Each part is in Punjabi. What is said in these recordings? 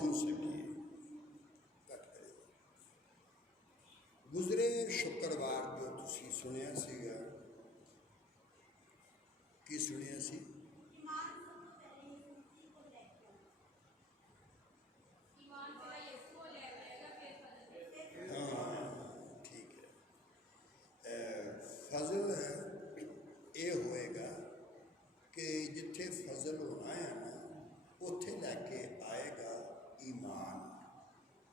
सुन सकिए। घट करेगा। गुजरे शुक्रवार जो तुसी सुनिया सीगा, की सुनिया सी? हाँ ठीक है। फजल ये होएगा कि जिथे फजल होना है ना उत्थे लैके आएगा ईमान,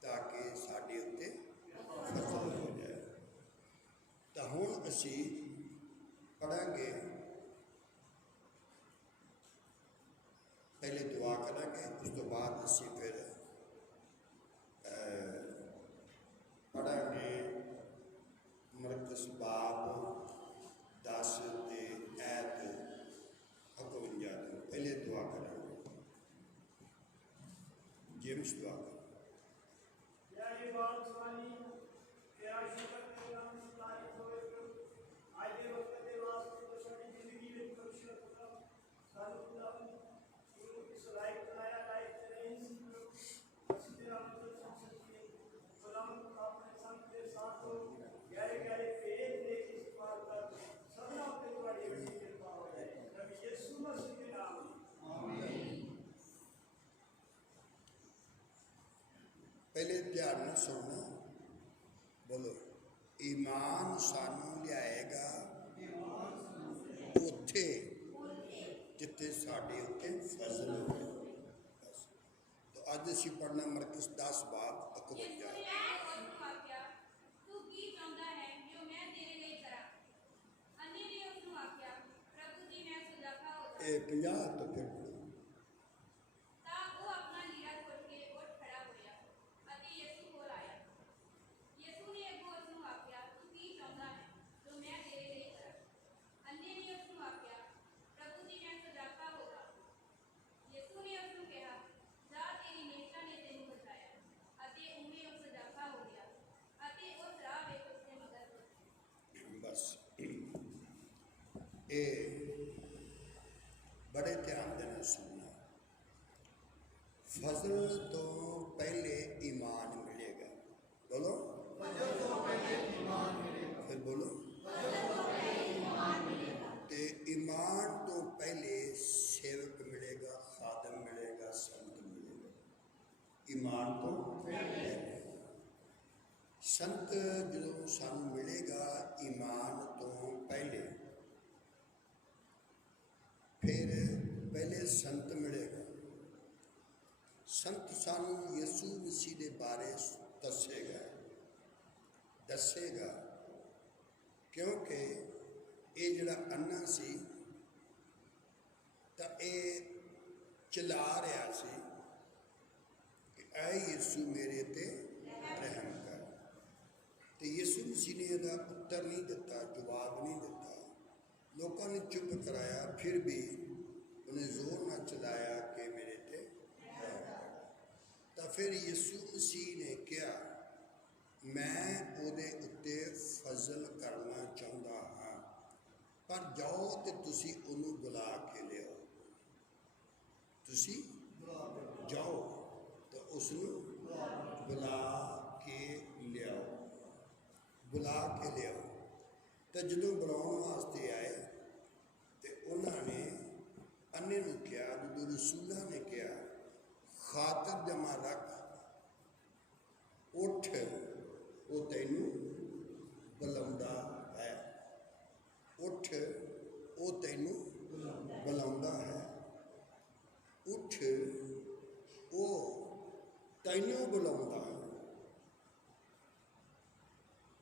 ताकि साढ़े उत्ते फजल हो जाए। तो हुण असी पढ़ांगे, पहले दुआ करांगे, उस तो बाद असी फिर पढ़ांगे मरकस बाब 10 ते ऐत 51 तो। पहले दुआ करांगे। जेम्स दुआ कर। पहले ध्यान न सुनना, बोलो ईमान सानू लियाएगा उत्थे जिथे साढ़े उत्ते फजल हो। तो अज असी पढ़ना मरकस 10 बाब 51। 50 तो फिर बस ये बड़े ध्यान देना सुनना। फजल तो पहले ईमान मिलेगा। बोलो फिर बोलो। ते ईमान तो पहले सेवक मिलेगा, खादम मिलेगा, संत मिलेगा। ईमान तो पहले संत जो सानू मिलेगा ईमान तो पहले, फिर पहले संत मिलेगा। संत सानू यसू मसीह के बारे दसेगा, क्योंकि ये जड़ा अन्ना सी तो ये चिल्ला रहा सी कि ऐ यसू मेरे ते रहम कर। तो यसू मसीह ने यदा उत्तर नहीं दिता, जवाब नहीं दिता। लोगों ने चुप कराया, फिर भी उन्हें जोर ना चलाया कि मेरे ते रहम कर। तो फिर यसू मसीह ने कहा मैं उहदे उत्ते फजल करना चाहता हाँ, पर जाओ तो तुसी उन्होंने बुला के लियाओ। तुसी जाओ तो उसनू बुला के लियाओ, बुला के लियाओ। तो जो बुलाने वास्ते आए तो उन्होंने अन्ने नूं कहा, जो रसूलों ने कहा खातर जमा रख, उठ, वो तैनू बुलांदा है। उठ, वो तैनू बुलांदा है। उठ, वो तैनू बुलांदा है।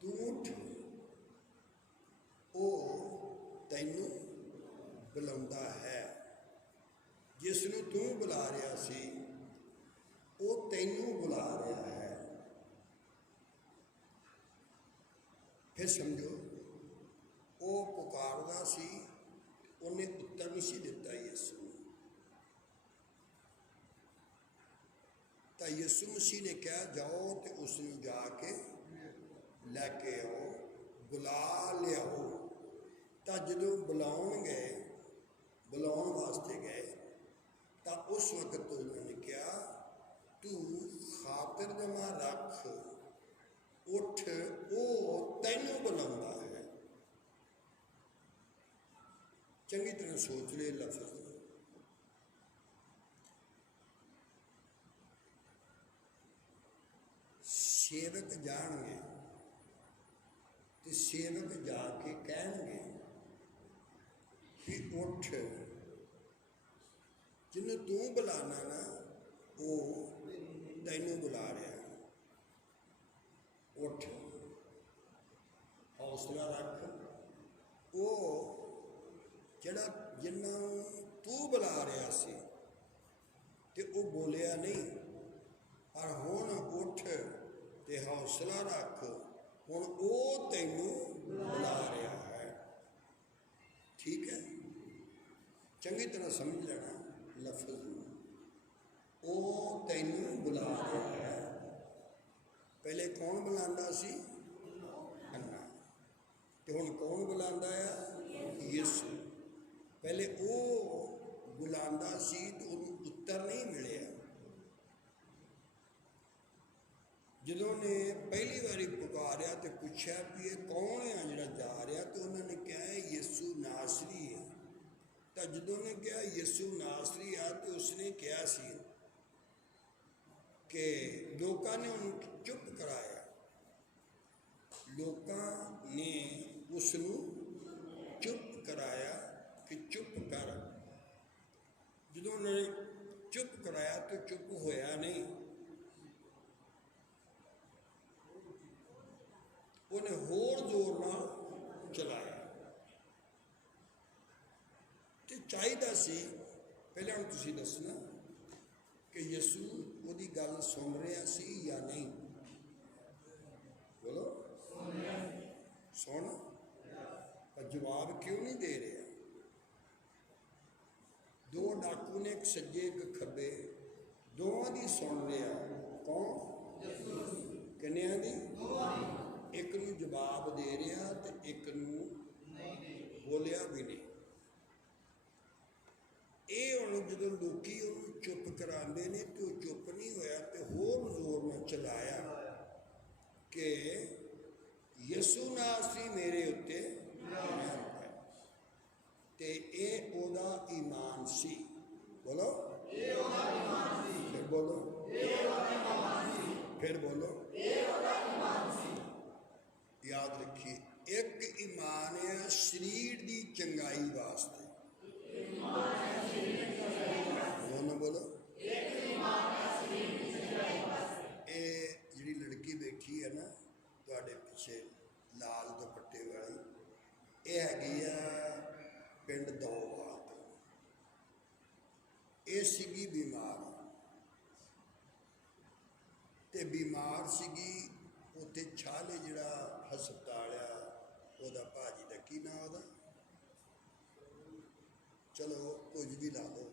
तू उठ, वो तैनू बुलांदा है। जिसनू तू बुला रहा सी वो तैनू बुला रहा है। फिर समझो, वो पुकारदा सी, उन्हें उत्तर नहीं सी दिता यसू ने। तो यसू मसीह ने कहा जाओ तो उसनू जाके लैके आओ, बुला लियाओ। तो जो बुलाउण गए, बुलाउण वास्ते गए, तो उस वक्त तो उन्होंने कहा तू ਤਰਜਮਾ ਰੱਖ, ਉੱਠ, ਉਹ ਤੈਨੂੰ ਬੁਲਾਉਂਦਾ ਹੈ। ਚੰਗੀ ਤਰ੍ਹਾਂ ਸੋਚ ਲੈ ਲਫ਼ਜ਼ ਨੂੰ। ਸੇਵਕ ਜਾਣਗੇ ਤੇ ਸੇਵਕ ਜਾ ਕੇ ਕਹਿਣਗੇ ਕਿ ਉੱਠ, ਜਿਹਨੂੰ ਤੂੰ ਬੁਲਾਣਾ ਨਾ ਉਹ ਤੈਨੂੰ ਬੁਲਾ ਰਿਹਾ। ਉੱਠ, ਹੌਸਲਾ ਰੱਖ। ਉਹ ਜਿੰਨਾਂ ਨੂੰ ਤੂੰ ਬੁਲਾ ਰਿਹਾ ਸੀ ਤੇ ਉਹ ਬੋਲਿਆ ਨਹੀਂ, ਪਰ ਹੁਣ ਉੱਠ ਤੇ ਹੌਸਲਾ ਰੱਖ, ਹੁਣ ਉਹ ਤੈਨੂੰ ਬੁਲਾ ਰਿਹਾ ਹੈ। ਠੀਕ ਹੈ, ਚੰਗੀ ਤਰ੍ਹਾਂ ਸਮਝ ਲੈਣਾ ਲਫ਼ਜ਼ ਨੂੰ। ਉਹ ਤੈਨੂੰ ਬੁਲਾ ਰਿਹਾ ਹੈ। ਪਹਿਲੇ ਕੌਣ ਬੁਲਾਉਂਦਾ ਸੀ? ਅੰਨਾ। ਤੇ ਹੁਣ ਕੌਣ ਬੁਲਾਉਂਦਾ ਆ? ਯਿਸੂ। ਪਹਿਲੇ ਉਹ ਬੁਲਾਉਂਦਾ ਸੀ ਤੇ ਉਹਨੂੰ ਉੱਤਰ ਨਹੀਂ ਮਿਲਿਆ। ਜਦੋਂ ਨੇ ਪਹਿਲੀ ਵਾਰੀ ਪੁਕਾਰਿਆ ਤੇ ਪੁੱਛਿਆ ਵੀ ਇਹ ਕੌਣ ਆ ਜਿਹੜਾ ਜਾ ਰਿਹਾ, ਤੇ ਉਹਨਾਂ ਨੇ ਕਿਹਾ ਯਿਸੂ ਨਾਸਰੀ ਹੈ। ਤਾਂ ਜਦੋਂ ਨੇ ਕਿਹਾ ਯਿਸੂ ਨਾਸਰੀ ਆ, ਤੇ ਉਸਨੇ ਕਿਹਾ ਸੀ ਕਿ ਲੋਕਾਂ ਨੇ ਉਹਨੂੰ ਚੁੱਪ ਕਰਾਇਆ। ਲੋਕਾਂ ਨੇ ਉਸ ਨੂੰ ਚੁੱਪ ਕਰਾਇਆ ਕਿ ਚੁੱਪ ਕਰ। ਜਦੋਂ ਉਹਨਾਂ ਨੇ ਚੁੱਪ ਕਰਾਇਆ ਤਾਂ ਚੁੱਪ ਹੋਇਆ ਨਹੀਂ। ਉਹਨੇ ਹੋਰ ਜ਼ੋਰ ਨਾਲ ਚਲਾਇਆ। ਤੇ ਚਾਹੀਦਾ ਸੀ ਪਹਿਲਾਂ ਹੁਣ ਤੁਸੀਂ ਦੱਸਣਾ ਕਿ ਯਿਸੂ ਉਹਦੀ ਗੱਲ ਸੁਣ ਰਿਹਾ ਸੀ ਜਾਂ ਨਹੀਂ। ਬੋਲੋ, ਸੁਣ। ਪਰ ਜਵਾਬ ਕਿਉਂ ਨਹੀਂ ਦੇ ਰਿਹਾ? ਦੋ ਡਾਕੂ ਨੇ, ਇੱਕ ਸੱਜੇ ਇੱਕ ਖੱਬੇ, ਦੋਵਾਂ ਦੀ ਸੁਣ ਰਿਹਾ। ਕੌਣ? ਕਿੰਨਿਆਂ ਦੀ? ਇੱਕ ਨੂੰ ਜਵਾਬ ਦੇ ਰਿਹਾ ਤੇ ਇੱਕ ਨੂੰ ਬੋਲਿਆ ਵੀ ਨਹੀਂ। ਇਹ ਹੁਣ ਜਦੋਂ ਲੋਕੀ ਉਹਨੂੰ ਚੁੱਪ ਕਰਾਉਂਦੇ ਨੇ ਤੇ ਉਹ ਚੁੱਪ ਨਹੀਂ ਹੋਇਆ ਤੇ ਹੋਰ ਜ਼ੋਰ ਨਾਲ ਚਲਾਇਆ ਕਿ ਯਿਸੂ ਨਾਸਰੀ ਮੇਰੇ ਉੱਤੇ ਰਹਿਮ ਕਰ। ਤੇ ਇਹ ਉਹਦਾ ਈਮਾਨ ਸੀ। ਬੋਲੋ, ਇਹ ਉਹਦਾ ਈਮਾਨ ਸੀ। ਫਿਰ ਬੋਲੋ, ਇਹ ਉਹਦਾ ਈਮਾਨ ਸੀ। ਫਿਰ ਬੋਲੋ, ਇਹ ਉਹਦਾ ਈਮਾਨ ਸੀ। ਯਾਦ ਰੱਖੀਏ, ਇੱਕ ਈਮਾਨ ਹੈ ਸਰੀਰ ਦੀ ਚੰਗਾਈ ਵਾਸਤੇ। ਦੋਨੋਂ ਬੋਲੋ, ਇਹ ਜਿਹੜੀ ਲੜਕੀ ਬੈਠੀ ਹੈ ਨਾ ਤੁਹਾਡੇ ਪਿੱਛੇ ਲਾਲ ਦੁਪੱਟੇ ਵਾਲੀ, ਇਹ ਹੈਗੀ ਆ ਪਿੰਡ ਦੋਵਾਲ ਤੋਂ। ਇਹ ਸੀਗੀ ਬਿਮਾਰ, ਤੇ ਬਿਮਾਰ ਸੀਗੀ। ਉੱਥੇ ਛਾਲੇ ਜਿਹੜਾ ਹਸਪਤਾਲ ਆ, ਉਹਦਾ ਭਾਜੀ ਦਾ ਕੀ ਨਾਂ ਉਹਦਾ? ਚਲੋ ਕੁਝ ਵੀ ਲਾ ਲਓ।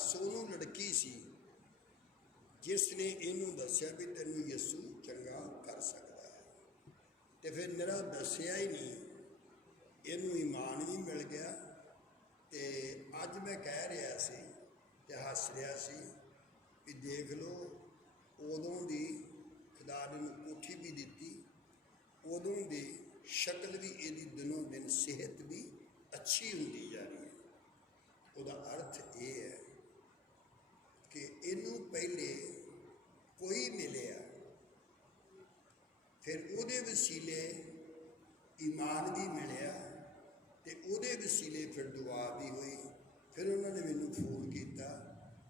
ਸੋਨੂੰ ਲੜਕੀ ਸੀ ਜਿਸ ਨੇ ਇਹਨੂੰ ਦੱਸਿਆ ਵੀ ਤੈਨੂੰ ਯਿਸੂ ਚੰਗਾ ਕਰ ਸਕਦਾ ਹੈ। ਤੇ ਫਿਰ ਨਿਰਾ ਦੱਸਿਆ ਹੀ ਨਹੀਂ, ਇਹਨੂੰ ਈਮਾਨ ਵੀ ਮਿਲ ਗਿਆ। ਤੇ ਅੱਜ ਮੈਂ ਕਹਿ ਰਿਹਾ ਸੀ ਤੇ ਹੱਸ ਰਿਹਾ ਸੀ ਵੀ ਦੇਖ ਲਓ, ਉਦੋਂ ਦੀ ਖੁਦਾ ਨੇ ਨੂੰ ਕੋਠੀ ਵੀ ਦਿੱਤੀ, ਉਦੋਂ ਦੀ ਸ਼ਕਲ ਵੀ ਇਹਦੀ ਦਿਨੋਂ ਦਿਨ ਸਿਹਤ ਵੀ ਅੱਛੀ ਹੁੰਦੀ ਜਾ ਰਹੀ ਹੈ। ਉਹਦਾ ਅਰਥ ਇਹ ਹੈ ਕਿ ਇਹਨੂੰ ਪਹਿਲੇ ਕੋਈ ਮਿਲਿਆ, ਫਿਰ ਉਹਦੇ ਵਸੀਲੇ ਈਮਾਨ ਵੀ ਮਿਲਿਆ, ਤੇ ਉਹਦੇ ਵਸੀਲੇ ਫਿਰ ਦੁਆ ਵੀ ਹੋਈ। ਫਿਰ ਉਹਨਾਂ ਨੇ ਮੈਨੂੰ ਫੋਨ ਕੀਤਾ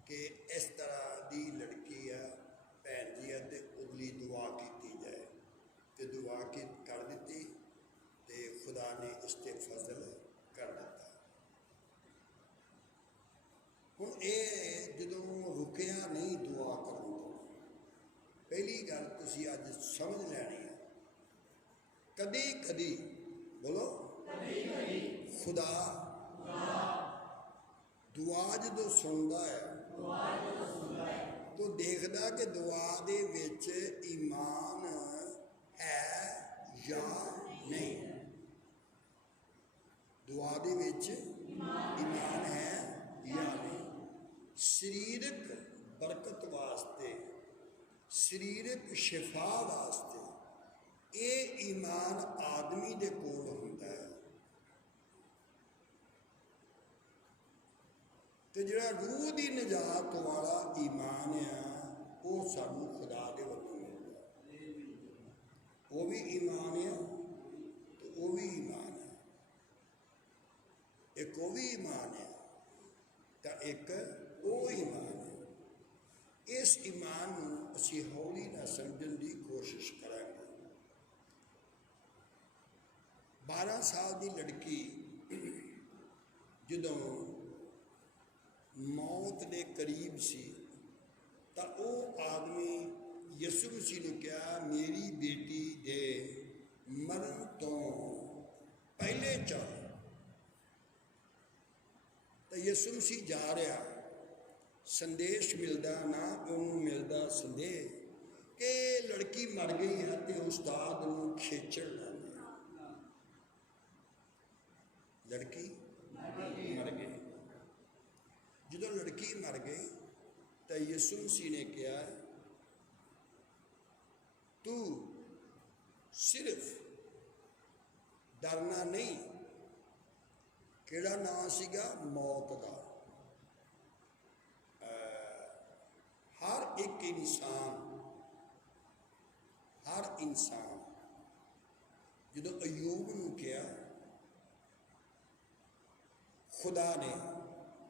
ਕਿ ਇਸ ਤਰ੍ਹਾਂ ਦੀ ਲੜਕੀ ਆ, ਭੈਣ ਜੀ ਆ, ਤੇ ਉਹਦੇ ਲਈ ਦੁਆ ਕੀਤੀ ਜਾਏ। ਤੇ ਦੁਆ ਕਰ ਦਿੱਤੀ ਤੇ ਖੁਦਾ ਨੇ ਇਸ 'ਤੇ ਫਜ਼ਲ ਕਰ ਦਿੱਤਾ। ਹੁਣ ਇਹ ਜਦੋਂ ਰੁਕਿਆ ਨਹੀਂ ਦੁਆ ਕਰਨ ਤੋਂ, ਪਹਿਲੀ ਗੱਲ ਤੁਸੀਂ ਅੱਜ ਸਮਝ ਲੈਣੀ ਹੈ, ਕਦੀ ਕਦੀ ਬੋਲੋ, ਖੁਦਾ ਦੁਆ ਜਦੋਂ ਸੁਣਦਾ ਹੈ ਤਾਂ ਦੇਖਦਾ ਕਿ ਦੁਆ ਦੇ ਵਿੱਚ ਈਮਾਨ ਹੈ ਜਾਂ ਨਹੀਂ। ਦੁਆ ਦੇ ਵਿੱਚ ਈਮਾਨ ਹੈ ਜਾਂ ਨਹੀਂ। ਸਰੀਰਕ ਬਰਕਤ ਵਾਸਤੇ, ਸਰੀਰਕ ਸ਼ਿਫਾ ਵਾਸਤੇ ਇਹ ਈਮਾਨ ਆਦਮੀ ਦੇ ਕੋਲ ਹੁੰਦਾ ਹੈ। ਤੇ ਜਿਹੜਾ ਰੂਹ ਦੀ ਨਜਾਤ ਵਾਲਾ ਈਮਾਨ ਆ ਉਹ ਸਾਨੂੰ ਖੁਦਾ ਦੇ ਵੱਲੋਂ ਮਿਲਦਾ। ਉਹ ਵੀ ਈਮਾਨ ਆ ਤੇ ਉਹ ਵੀ ਈਮਾਨ ਹੈ। ਇੱਕ ਉਹ ਵੀ ਈਮਾਨ ਹੈ ਤਾਂ ਇੱਕ ਉਹ ਈਮਾਨ ਹੈ। ਇਸ ਈਮਾਨ ਨੂੰ ਅਸੀਂ ਹੌਲੀ ਨਾਲ ਸਮਝਣ ਦੀ ਕੋਸ਼ਿਸ਼ ਕਰਾਂਗੇ। 12 ਸਾਲ ਦੀ ਲੜਕੀ ਜਦੋਂ ਮੌਤ ਦੇ ਕਰੀਬ ਸੀ ਤਾਂ ਉਹ ਆਦਮੀ ਯਿਸੂ ਮਸੀਹ ਨੇ ਕਿਹਾ, ਮੇਰੀ ਬੇਟੀ ਦੇ ਮਰਨ ਤੋਂ ਪਹਿਲੇ ਚੱਲ। ਤਾਂ ਯਿਸੂ ਮਸੀਹ ਜਾ ਰਿਹਾ, ਸੰਦੇਸ਼ ਮਿਲਦਾ ਨਾ ਉਹਨੂੰ ਮਿਲਦਾ ਸੰਦੇਸ਼ ਕਿ ਲੜਕੀ ਮਰ ਗਈ ਹੈ ਤੇ ਉਸਤਾਦ ਨੂੰ ਖੇਚਣ ਨਾ ਲਿਆ। ਲੜਕੀ ਮਰ ਗਈ। ਜਦੋਂ ਲੜਕੀ ਮਰ ਗਈ ਤਾਂ ਯਿਸੂ ਮਸੀਹ ਨੇ ਕਿਹਾ, ਤੂੰ ਸਿਰਫ ਡਰਨਾ ਨਹੀਂ। ਕਿਹੜਾ ਨਾਂ ਸੀਗਾ? ਮੌਤ ਦਾ। ਹਰ ਇੱਕ ਇਨਸਾਨ ਜਦੋਂ ਅਯੂਬ ਨੂੰ ਕਿਹਾ ਖੁਦਾ ਨੇ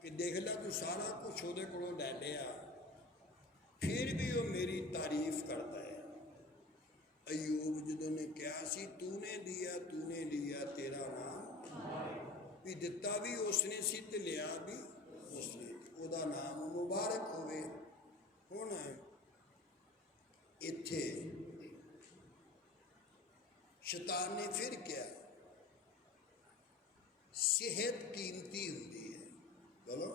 ਕਿ ਦੇਖ ਲੈ ਤੂੰ ਸਾਰਾ ਕੁਛ ਉਹਦੇ ਕੋਲੋਂ ਲੈ ਲਿਆ, ਫਿਰ ਵੀ ਉਹ ਮੇਰੀ ਤਾਰੀਫ ਕਰਦਾ ਹੈ। ਅਯੂਬ ਜਦੋਂ ਨੇ ਕਿਹਾ ਸੀ ਤੂਨੇ ਦਿਆ ਤੇਰਾ ਨਾਮ, ਵੀ ਦਿੱਤਾ ਵੀ ਉਸਨੇ ਸੀ ਤੇ ਲਿਆ ਵੀ ਉਸਨੇ, ਉਹਦਾ ਨਾਮ ਮੁਬਾਰਕ ਹੋਵੇ। ਹੁਣ ਇੱਥੇ ਸ਼ੈਤਾਨ ਨੇ ਫਿਰ ਕਿਹਾ ਸਿਹਤ ਕੀਮਤੀ ਹੁੰਦੀ ਹੈ। ਬੋਲੋ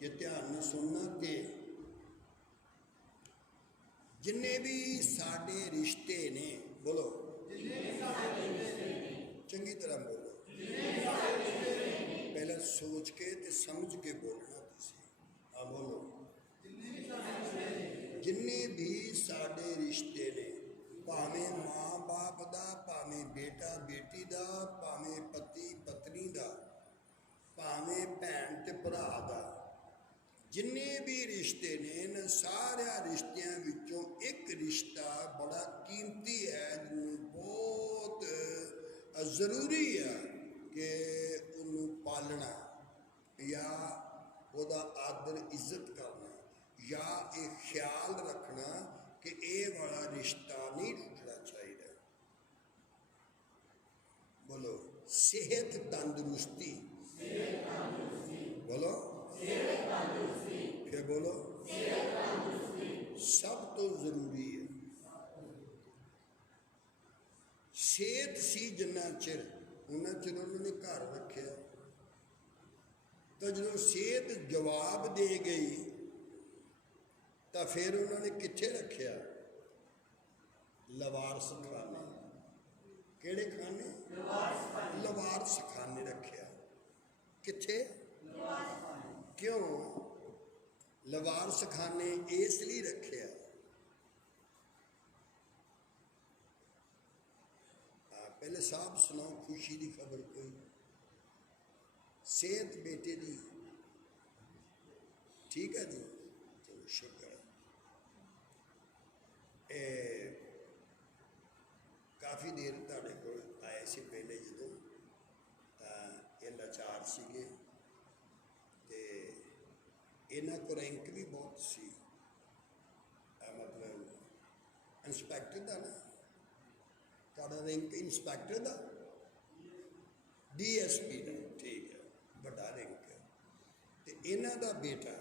ਜੇ ਧਿਆਨ ਨਾਲ ਸੁਣਨਾ ਤੇ ਜਿੰਨੇ ਵੀ ਸਾਡੇ ਰਿਸ਼ਤੇ ਨੇ, ਬੋਲੋ ਚੰਗੀ ਤਰ੍ਹਾਂ ਬੋਲੋ, ਪਹਿਲਾਂ ਸੋਚ ਕੇ ਤੇ ਸਮਝ ਕੇ ਬੋਲਣਾ ਤੁਸੀਂ। ਆ ਬੋਲੋ, ਜਿੰਨੇ ਵੀ ਸਾਡੇ ਰਿਸ਼ਤੇ ਨੇ, ਭਾਵੇਂ ਮਾਂ ਬਾਪ ਦਾ, ਭਾਵੇਂ ਬੇਟਾ ਬੇਟੀ ਦਾ, ਭਾਵੇਂ ਪਤੀ ਪਤਨੀ ਦਾ, ਭਾਵੇਂ ਭੈਣ ਤੇ ਭਰਾ ਦਾ, ਜਿੰਨੇ ਵੀ ਰਿਸ਼ਤੇ ਨੇ ਇਹਨਾਂ ਸਾਰਿਆਂ ਰਿਸ਼ਤਿਆਂ ਵਿੱਚੋਂ ਇੱਕ ਰਿਸ਼ਤਾ ਬੜਾ ਕੀਮਤੀ ਹੈ, ਜਿਹਨੂੰ ਬਹੁਤ ਜ਼ਰੂਰੀ ਹੈ ਕਿ ਉਹਨੂੰ ਪਾਲਣਾ ਜਾਂ ਉਹਦਾ ਆਦਰ ਇੱਜ਼ਤ ਕਰਨਾ, ਜਾਂ ਇਹ ਖਿਆਲ ਰੱਖਣਾ ਕਿ ਇਹ ਵਾਲਾ ਰਿਸ਼ਤਾ ਨਹੀਂ ਟੁੱਟਣਾ ਚਾਹੀਦਾ। ਬੋਲੋ ਸਿਹਤ ਤੰਦਰੁਸਤੀ, ਬੋਲੋ ਫਿਰ ਬੋਲੋ ਸਭ ਤੋਂ ਜ਼ਰੂਰੀ ਹੈ। ਸਿਹਤ ਸੀ ਜਿੰਨਾ ਚਿਰ, ਉਹਨਾਂ ਚਿਰ ਉਹਨਾਂ ਨੇ ਘਰ ਰੱਖਿਆ, ਤਾਂ ਜਦੋਂ ਸਿਹਤ ਜਵਾਬ ਦੇ ਗਈ ਤਾਂ ਫਿਰ ਉਹਨਾਂ ਨੇ ਕਿੱਥੇ ਰੱਖਿਆ? ਲਵਾਰਸ ਖਾਨੇ। ਕਿਹੜੇ ਖਾਨੇ? ਲਵਾਰਸ ਖਾਨੇ ਰੱਖਿਆ। ਕਿੱਥੇ? ਕਿਉਂ ਲਵਾਰਸ ਖਾਨੇ ਇਸ ਲਈ ਰੱਖਿਆ? ਪਹਿਲੇ ਸਾਹਿਬ ਸੁਣਾਓ ਖੁਸ਼ੀ ਦੀ ਖਬਰ ਕੋਈ। ਸਿਹਤ ਬੇਟੇ ਦੀ ਠੀਕ ਹੈ ਜੀ, ਚਲੋ ਸ਼ੁਕਰ ਹੈ। ਕਾਫੀ ਦੇਰ ਤੁਹਾਡੇ ਕੋਲ ਆਏ ਸੀ ਪਹਿਲੇ ਜਦੋਂ, ਤਾਂ ਇਹ ਲਾਚਾਰ ਸੀਗੇ ਤੇ ਇਹਨਾਂ ਕੋਲ ਰੈਂਕ ਵੀ ਬਹੁਤ ਸੀ, ਮਤਲਬ ਇੰਸਪੈਕਟਰ ਦਾ ਨਾ, ਤੁਹਾਡਾ ਰੈਂਕ ਇੰਸਪੈਕਟਰ ਦਾ, DSP ਦਾ, ਠੀਕ ਹੈ, ਵੱਡਾ ਰੈਂਕ। ਤੇ ਇਹਨਾਂ ਦਾ ਬੇਟਾ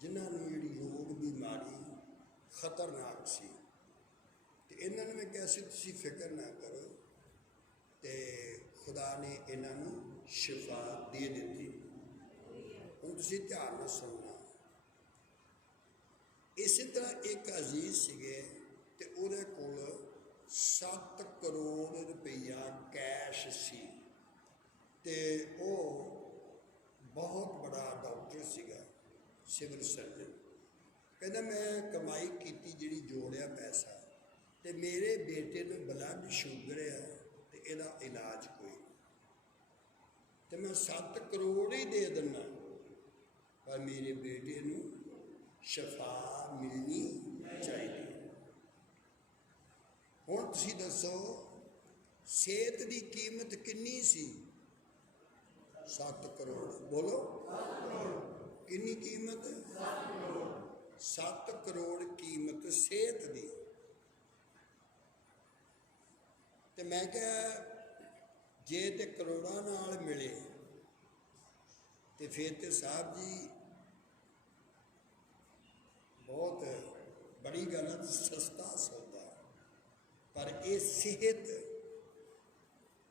ਜਿਨ੍ਹਾਂ ਨੂੰ ਜਿਹੜੀ ਰੋਗ ਬਿਮਾਰੀ ਖਤਰਨਾਕ ਸੀ, ਤੇ ਇਹਨਾਂ ਨੂੰ ਮੈਂ ਕਿਹਾ ਸੀ ਤੁਸੀਂ ਫਿਕਰ ਨਾ ਕਰੋ, ਤੇ ਖੁਦਾ ਨੇ ਇਹਨਾਂ ਨੂੰ ਸ਼ਿਫਾ ਦੇ ਦਿੱਤੀ। ਹੁਣ ਤੁਸੀਂ ਧਿਆਨ ਨਾਲ ਸੁਣਨਾ। ਇਸੇ ਤਰ੍ਹਾਂ ਇੱਕ ਅਜ਼ੀਜ਼ ਸੀਗੇ ਤੇ ਉਹਦੇ ਕੋਲ 7 ਕਰੋੜ ਰੁਪਈਆ ਕੈਸ਼ ਸੀ। ਤੇ ਉਹ ਬਹੁਤ ਬੜਾ ਡਾਕਟਰ ਸੀਗਾ, ਸਿਵਲ ਸਰਜਨ। ਕਹਿੰਦਾ ਮੈਂ ਕਮਾਈ ਕੀਤੀ ਜਿਹੜੀ ਜੋੜਿਆ ਪੈਸਾ, ਤੇ ਮੇਰੇ ਬੇਟੇ ਨੂੰ ਬਲੱਡ ਸ਼ੂਗਰ ਆ ਤੇ ਇਹਦਾ ਇਲਾਜ ਕੋਈ ਨਹੀਂ, ਤੇ ਮੈਂ 7 ਕਰੋੜ ਹੀ ਦੇ ਦਿੰਦਾ, ਪਰ ਮੇਰੇ ਬੇਟੇ ਨੂੰ ਸ਼ਫਾ ਮਿਲਣੀ ਚਾਹੀਦੀ। ਹੁਣ ਤੁਸੀਂ ਦੱਸੋ ਸਿਹਤ ਦੀ ਕੀਮਤ ਕਿੰਨੀ ਸੀ? 7 ਕਰੋੜ। ਬੋਲੋ, ਕਿੰਨੀ ਕੀਮਤ? 7 ਕਰੋੜ ਕੀਮਤ ਸਿਹਤ ਦੀ। ਤੇ ਮੈਂ ਕਿਹਾ ਜੇ ਤੇ ਕਰੋੜਾਂ ਨਾਲ ਮਿਲੇ ਤੇ ਫਿਰ ਤੇ ਸਾਹਿਬ ਜੀ ਬਹੁਤ ਬੜੀ ਗੱਲ ਹੈ, ਸਸਤਾ ਸੌਦਾ। ਪਰ ਇਹ ਸਿਹਤ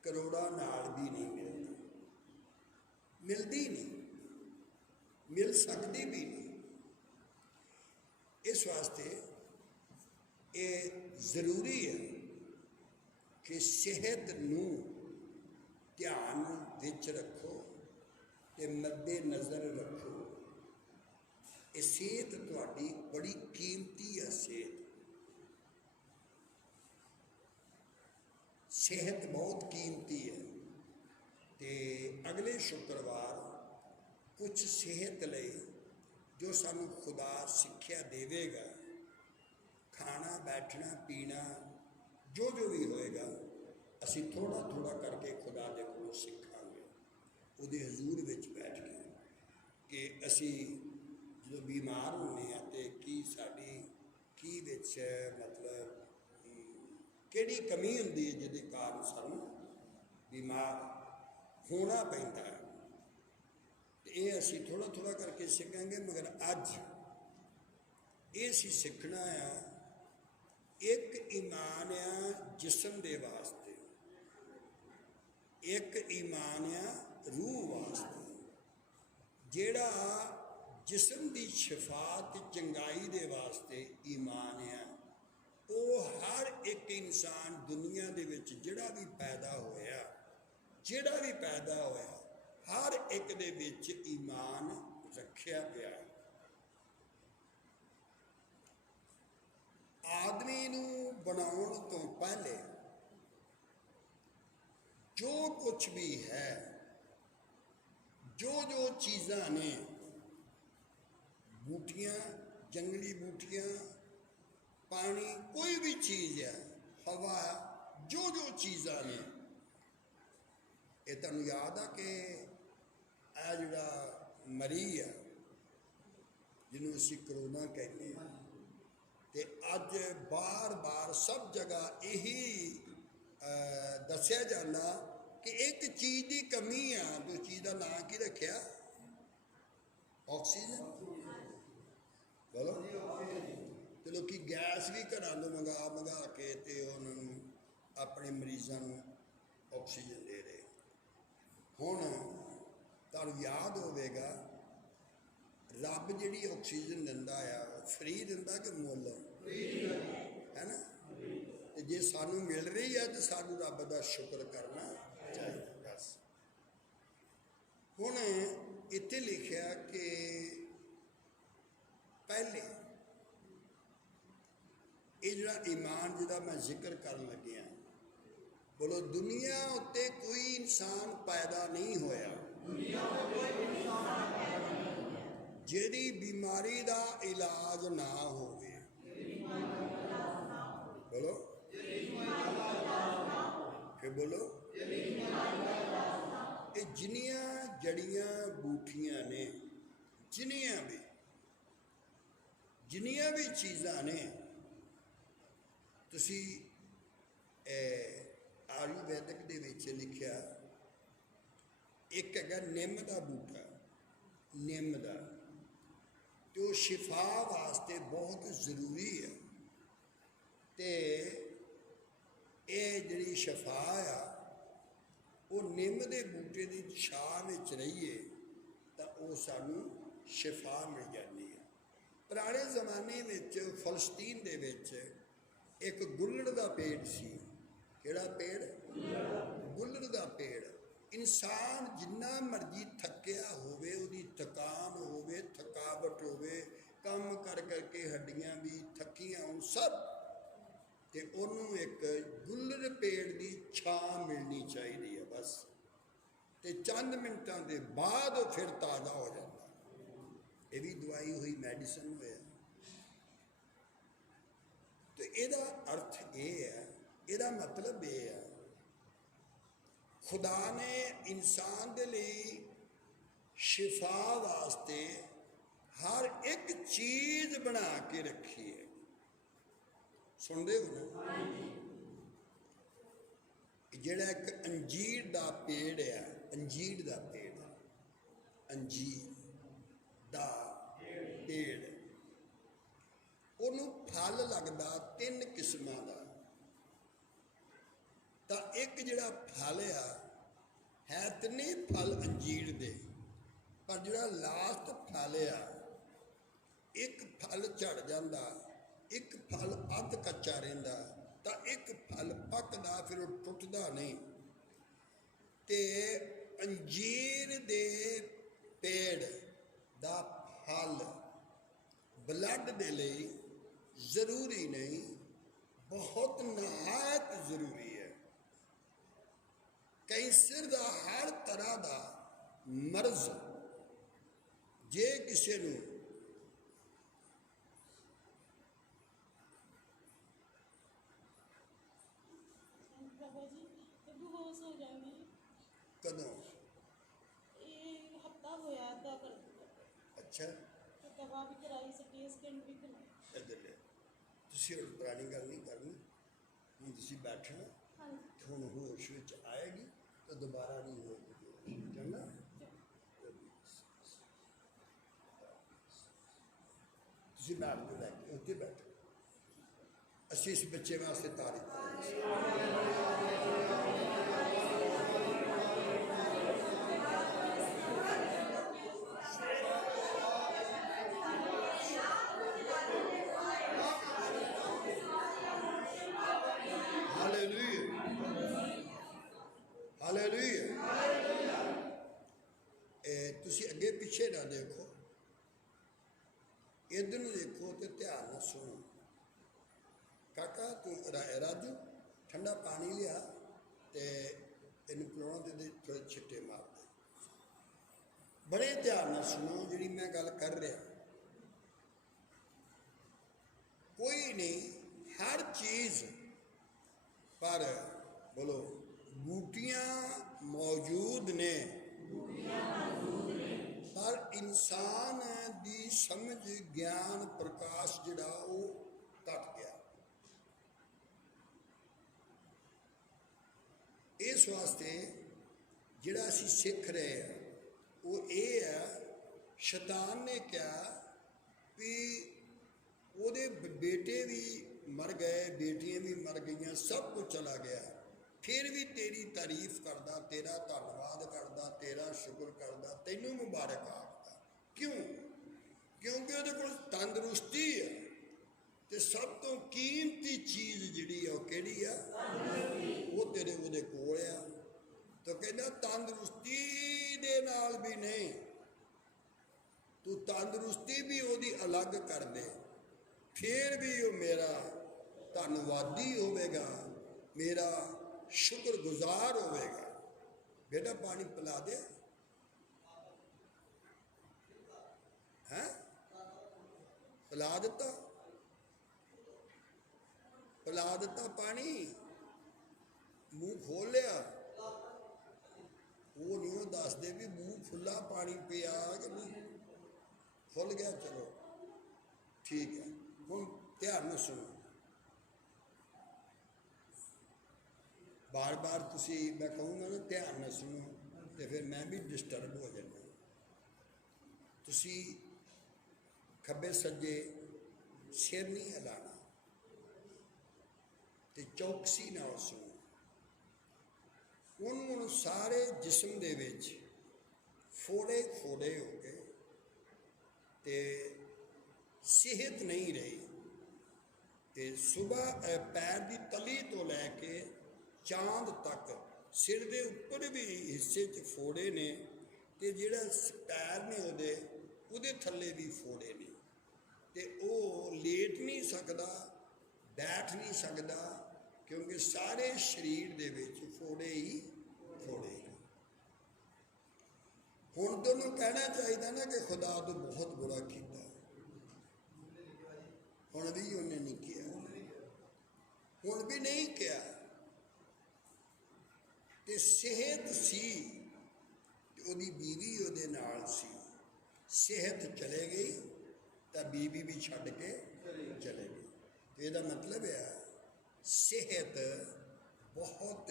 ਕਰੋੜਾਂ ਨਾਲ ਵੀ ਨਹੀਂ ਮਿਲਦੀ, ਮਿਲਦੀ ਨਹੀਂ, ਮਿਲ ਸਕਦੀ ਵੀ ਨਹੀਂ। ਇਸ ਵਾਸਤੇ ਇਹ ਜ਼ਰੂਰੀ ਹੈ ਕਿ ਸਿਹਤ ਨੂੰ ਧਿਆਨ ਵਿੱਚ ਰੱਖੋ ਤੇ ਮੱਦੇ ਨਜ਼ਰ ਰੱਖੋ। ਇਹ ਸਿਹਤ ਤੁਹਾਡੀ ਬੜੀ ਕੀਮਤੀ ਹੈ। ਸਿਹਤ ਬਹੁਤ ਕੀਮਤੀ ਹੈ। ਤੇ ਅਗਲੇ ਸ਼ੁੱਕਰਵਾਰ ਕੁਝ ਸਿਹਤ ਲਈ ਜੋ ਸਾਨੂੰ ਖੁਦਾ ਸਿੱਖਿਆ ਦੇਵੇਗਾ, ਖਾਣਾ ਬੈਠਣਾ ਪੀਣਾ ਜੋ ਵੀ ਹੋਏਗਾ, ਅਸੀਂ ਥੋੜਾ ਥੋੜਾ ਕਰਕੇ ਖੁਦਾ ਦੇ ਕੋਲੋਂ ਸਿੱਖਾਂਗੇ, ਉਹਦੇ ਹਜ਼ੂਰ ਵਿੱਚ ਬੈਠ ਕੇ, ਕਿ ਅਸੀਂ ਜਦੋਂ ਬਿਮਾਰ ਹੁੰਦੇ ਹਾਂ ਤੇ ਸਾਡੀ ਕੀ ਵਿੱਚ ਮਤਲਬ ਕਿਹੜੀ ਕਮੀ ਹੁੰਦੀ ਹੈ ਜਿਹਦੇ ਕਾਰਨ ਸਾਨੂੰ ਬਿਮਾਰ ਹੋਣਾ ਪੈਂਦਾ ਹੈ। ਤੇ ਇਹ ਅਸੀਂ ਥੋੜਾ ਥੋੜਾ ਕਰਕੇ ਸਿੱਖਾਂਗੇ। ਮਗਰ ਅੱਜ ਇਹ ਅਸੀਂ ਸਿੱਖਣਾ ਆ, ਇੱਕ ਈਮਾਨ ਆ ਜਿਸਮ ਦੇ ਵਾਸਤੇ, ਇੱਕ ਈਮਾਨ ਆ ਰੂਹ ਵਾਸਤੇ। ਜਿਹੜਾ ਜਿਸਮ ਦੀ ਸ਼ਿਫਾ ਤੇ ਚੰਗਾਈ ਦੇ ਵਾਸਤੇ ਈਮਾਨ ਆ, ਉਹ ਹਰ ਇੱਕ ਇਨਸਾਨ ਦੁਨੀਆ ਦੇ ਵਿੱਚ ਜਿਹੜਾ ਵੀ ਪੈਦਾ ਹੋਇਆ, ਹਰ ਇੱਕ ਦੇ ਵਿੱਚ ਈਮਾਨ ਰੱਖਿਆ ਗਿਆ। ਆਦਮੀ ਨੂੰ ਬਣਾਉਣ ਤੋਂ ਪਹਿਲੇ ਜੋ ਕੁਝ ਵੀ ਹੈ, ਜੋ ਚੀਜ਼ਾਂ ਨੇ, ਬੂਟੀਆਂ, ਜੰਗਲੀ ਬੂਟੀਆਂ, ਪਾਣੀ, ਕੋਈ ਵੀ ਚੀਜ਼ ਹੈ, ਹਵਾ, ਜੋ ਚੀਜ਼ਾਂ ਨੇ, ਇਹ ਤੁਹਾਨੂੰ ਯਾਦ ਆ ਕਿ ਇਹ ਜਿਹੜਾ ਮਰੀ ਆ ਜਿਹਨੂੰ ਅਸੀਂ ਕਰੋਨਾ ਕਹਿੰਦੇ ਹਾਂ, ਤੇ ਅੱਜ ਬਾਰ ਸਭ ਜਗ੍ਹਾ ਇਹੀ ਦੱਸਿਆ ਜਾਂਦਾ ਕਿ ਇੱਕ ਚੀਜ਼ ਦੀ ਕਮੀ ਆ। ਤੇ ਉਸ ਚੀਜ਼ ਦਾ ਨਾਂ ਕੀ ਰੱਖਿਆ? ਆਕਸੀਜਨ। ਬੋਲੋ। ਤੇ ਲੋਕੀ ਗੈਸ ਵੀ ਘਰਾਂ ਤੋਂ ਮੰਗਾ ਕੇ ਤੇ ਉਹਨਾਂ ਨੂੰ, ਆਪਣੇ ਮਰੀਜ਼ਾਂ ਨੂੰ ਆਕਸੀਜਨ ਦੇ ਰਹੇ। ਹੁਣ ਤੁਹਾਨੂੰ ਯਾਦ ਹੋਵੇਗਾ, ਰੱਬ ਜਿਹੜੀ ਆਕਸੀਜਨ ਦਿੰਦਾ ਆ, ਫ੍ਰੀ ਦਿੰਦਾ ਕਿ ਮੁੱਲ? ਹੈ ਨਾ। ਤੇ ਜੇ ਸਾਨੂੰ ਮਿਲ ਰਹੀ ਆ ਤੇ ਸਾਨੂੰ ਰੱਬ ਦਾ ਸ਼ੁਕਰ ਕਰਨਾ ਚਾਹੀਦਾ। ਬਸ ਹੁਣ ਇੱਥੇ ਲਿਖਿਆ ਕਿ ਪਹਿਲੇ ਇਹ ਜਿਹੜਾ ਈਮਾਨ ਜਿਹਦਾ ਮੈਂ ਜ਼ਿਕਰ ਕਰਨ ਲੱਗਿਆ, ਬੋਲੋ, ਦੁਨੀਆ ਉੱਤੇ ਕੋਈ ਇਨਸਾਨ ਪੈਦਾ ਨਹੀਂ ਹੋਇਆ ਜਿਹਦੀ ਬਿਮਾਰੀ ਦਾ ਇਲਾਜ ਨਾ ਹੋਵੇ। ਬੋਲੋ, ਫਿਰ ਬੋਲੋ। ਇਹ ਜਿੰਨੀਆਂ ਜੜੀਆਂ ਬੂਟੀਆਂ ਨੇ, ਜਿੰਨੀਆਂ ਵੀ ਚੀਜ਼ਾਂ ਨੇ, ਤੁਸੀਂ ਆਯੁਰਵੈਦਿਕ ਦੇ ਵਿੱਚ ਲਿਖਿਆ, ਇੱਕ ਹੈਗਾ ਨਿੰਮ ਦਾ ਬੂਟਾ, ਨਿੰਮ ਦਾ, ਤੇ ਉਹ ਸ਼ਿਫਾ ਵਾਸਤੇ ਬਹੁਤ ਜ਼ਰੂਰੀ ਹੈ। ਤੇ ਇਹ ਜਿਹੜੀ ਸ਼ਿਫਾ ਆ, ਉਹ ਨਿੰਮ ਦੇ ਬੂਟੇ ਦੀ ਛਾਂ ਵਿੱਚ ਰਹੀਏ ਤਾਂ ਉਹ ਸਾਨੂੰ ਸ਼ਿਫਾ ਮਿਲ ਜਾਂਦੀ ਹੈ। ਪੁਰਾਣੇ ਜ਼ਮਾਨੇ ਵਿੱਚ ਫਲਸਤੀਨ ਦੇ ਵਿੱਚ ਇੱਕ ਗੁੱਲੜ ਦਾ ਪੇੜ ਸੀ। ਕਿਹੜਾ ਪੇੜ? ਗੁੱਲੜ ਦਾ ਪੇੜ। इंसान जिन्ना मर्जी थकिया होवे, उहदी थकान होवे, थकावट होवे, काम कर करके हड्डियां भी थकियां होण सब, ते उहनूं एक गुल्लर पेड़ की छां मिलनी चाहिए है बस, ते चंद मिनटां दे बाद वो फिर ताज़ा हो जाता। ये भी दवाई हुई मैडिसन होया। तो ਇਹਦਾ अर्थ ये है, ਇਹਦਾ मतलब ये है, खुदा ने इंसान के लिए शिफा वास्ते हर एक चीज बना के रखी है। सुनते हो ना, जिहड़ा एक अंजीर का पेड़ है, अंजीर का पेड़, अंजीर का पेड़, उन्होंने फल लगता 3 किस्मां का। तो एक जिहड़ा फल है तो नहीं फल अंजीर दे, पर जिहड़ा लास्ट फल है, एक फल झड़ जाता, एक फल अध कच्चा रहिंदा, तो एक फल पकदा फिर वो टुटदा नहीं। ते अंजीर दे पेड़ दा फल ब्लड दे लई जरूरी नहीं, बहुत नहायत जरूरी है। कैंसर का हर तरह का मर्ज जे किसी नूं कदों हफ्ता होया अद्धा कर अच्छा दवा भी कराई, सिटी स्कैन भी कराई। इधर ले, तुसीं हुण पुरानी गल नहीं करनी, हुण तुसीं बैठना, हुण होश विच आएगी तो दोबारा नहीं होगी, चंगा। तुसीं बैठ जाओ, लैके उत्थे बैठो, असीं इस बच्चे वास्ते तारीफ अगे पिछे ना देखो, इधर न देखो तो ध्यान न सुनो। काका तू राजू ठंडा पानी लिया ते इन पिलाउणा दे, थोड़े छिट्टे मार दे। बड़े ध्यान न सुनो जी मैं गल कर रहा। कोई नहीं, हर चीज पर बोलो बूटियां मौजूद ने, पर इंसान की समझ ज्ञान प्रकाश जिहड़ा वो घट गया। इस वास्ते जिहड़ा असीं सीख रहे हैं वो ये है, शैतान ने क्या भी ਉਹਦੇ बेटे भी मर गए, बेटियां भी मर गई, सब कुछ चला गया, फिर भी तेरी तारीफ करदा, तेरा धन्नवाद करदा, तेरा शुक्र करदा, तैनूं मुबारक आखदा। क्यों? क्योंकि ਉਹਦੇ ਕੋਲ तंदुरुस्ती है, तो सब तो कीमती चीज़ जिहड़ी है वो किहड़ी आ, वो तेरे ਉਹਦੇ कोल आ। तो कहना तंदुरुस्ती दे नाल भी नहीं, तू तंदुरुस्ती भी ਉਹਦੀ अलग कर दे, फिर भी वो मेरा धन्नवादी होवेगा, मेरा शुक्रगुजार होवेगा। बेटा पानी पिला दे, हैं पिला दिता, पिला दिता पानी, मूँह खोल लिया, वो नहीं वो दस दे भी मूँह खुला पानी पिया कि नहीं, खुल गया, चलो ठीक है। हुण ध्यान नाल सुनो, बार बार तुसी मैं कहूँगा ना ध्यान नाल सुनो, तो फिर मैं भी डिस्टर्ब हो जाना। तुसी खब्बे सज्जे सिर नहीं हिलाना, तो चौकसी नाल सुनो। उन्होंने सारे जिस्म दे विच फोड़े फोड़े हो गए, ते सेहत नहीं रही, ते सुबह पैर की तली तो लैके चांद तक ਸਿਰ ਦੇ ਉੱਪਰ ਵੀ ਹਿੱਸੇ 'ਚ ਫੋੜੇ ਨੇ, ਤੇ ਜਿਹੜਾ ਪੈਰ ਨੇ ਉਹਦੇ ਥੱਲੇ ਵੀ ਫੋੜੇ ਨੇ, ਤੇ ਉਹ ਲੇਟ ਨਹੀਂ ਸਕਦਾ, ਬੈਠ ਨਹੀਂ ਸਕਦਾ, ਕਿਉਂਕਿ ਸਾਰੇ ਸਰੀਰ ਦੇ ਵਿੱਚ ਫੋੜੇ ਹੀ ਫੋੜੇ ਨੇ। ਹੁਣ ਤੁਹਾਨੂੰ ਕਹਿਣਾ ਚਾਹੀਦਾ ਨਾ ਕਿ ਖੁਦਾ ਤੋਂ ਬਹੁਤ ਬੁਰਾ ਕੀਤਾ, ਹੁਣ ਵੀ ਉਹਨੇ ਨਹੀਂ ਕਿਹਾ, ਹੁਣ ਵੀ ਨਹੀਂ ਕਿਹਾ। ਤੇ ਸਿਹਤ ਸੀ ਤੇ ਉਹਦੀ ਬੀਵੀ ਉਹਦੇ ਨਾਲ ਸੀ, ਸਿਹਤ ਚਲੇ ਗਈ ਤਾਂ ਬੀਵੀ ਵੀ ਛੱਡ ਕੇ ਚਲੇ ਗਈ। ਤੇ ਇਹਦਾ ਮਤਲਬ ਹੈ ਸਿਹਤ ਬਹੁਤ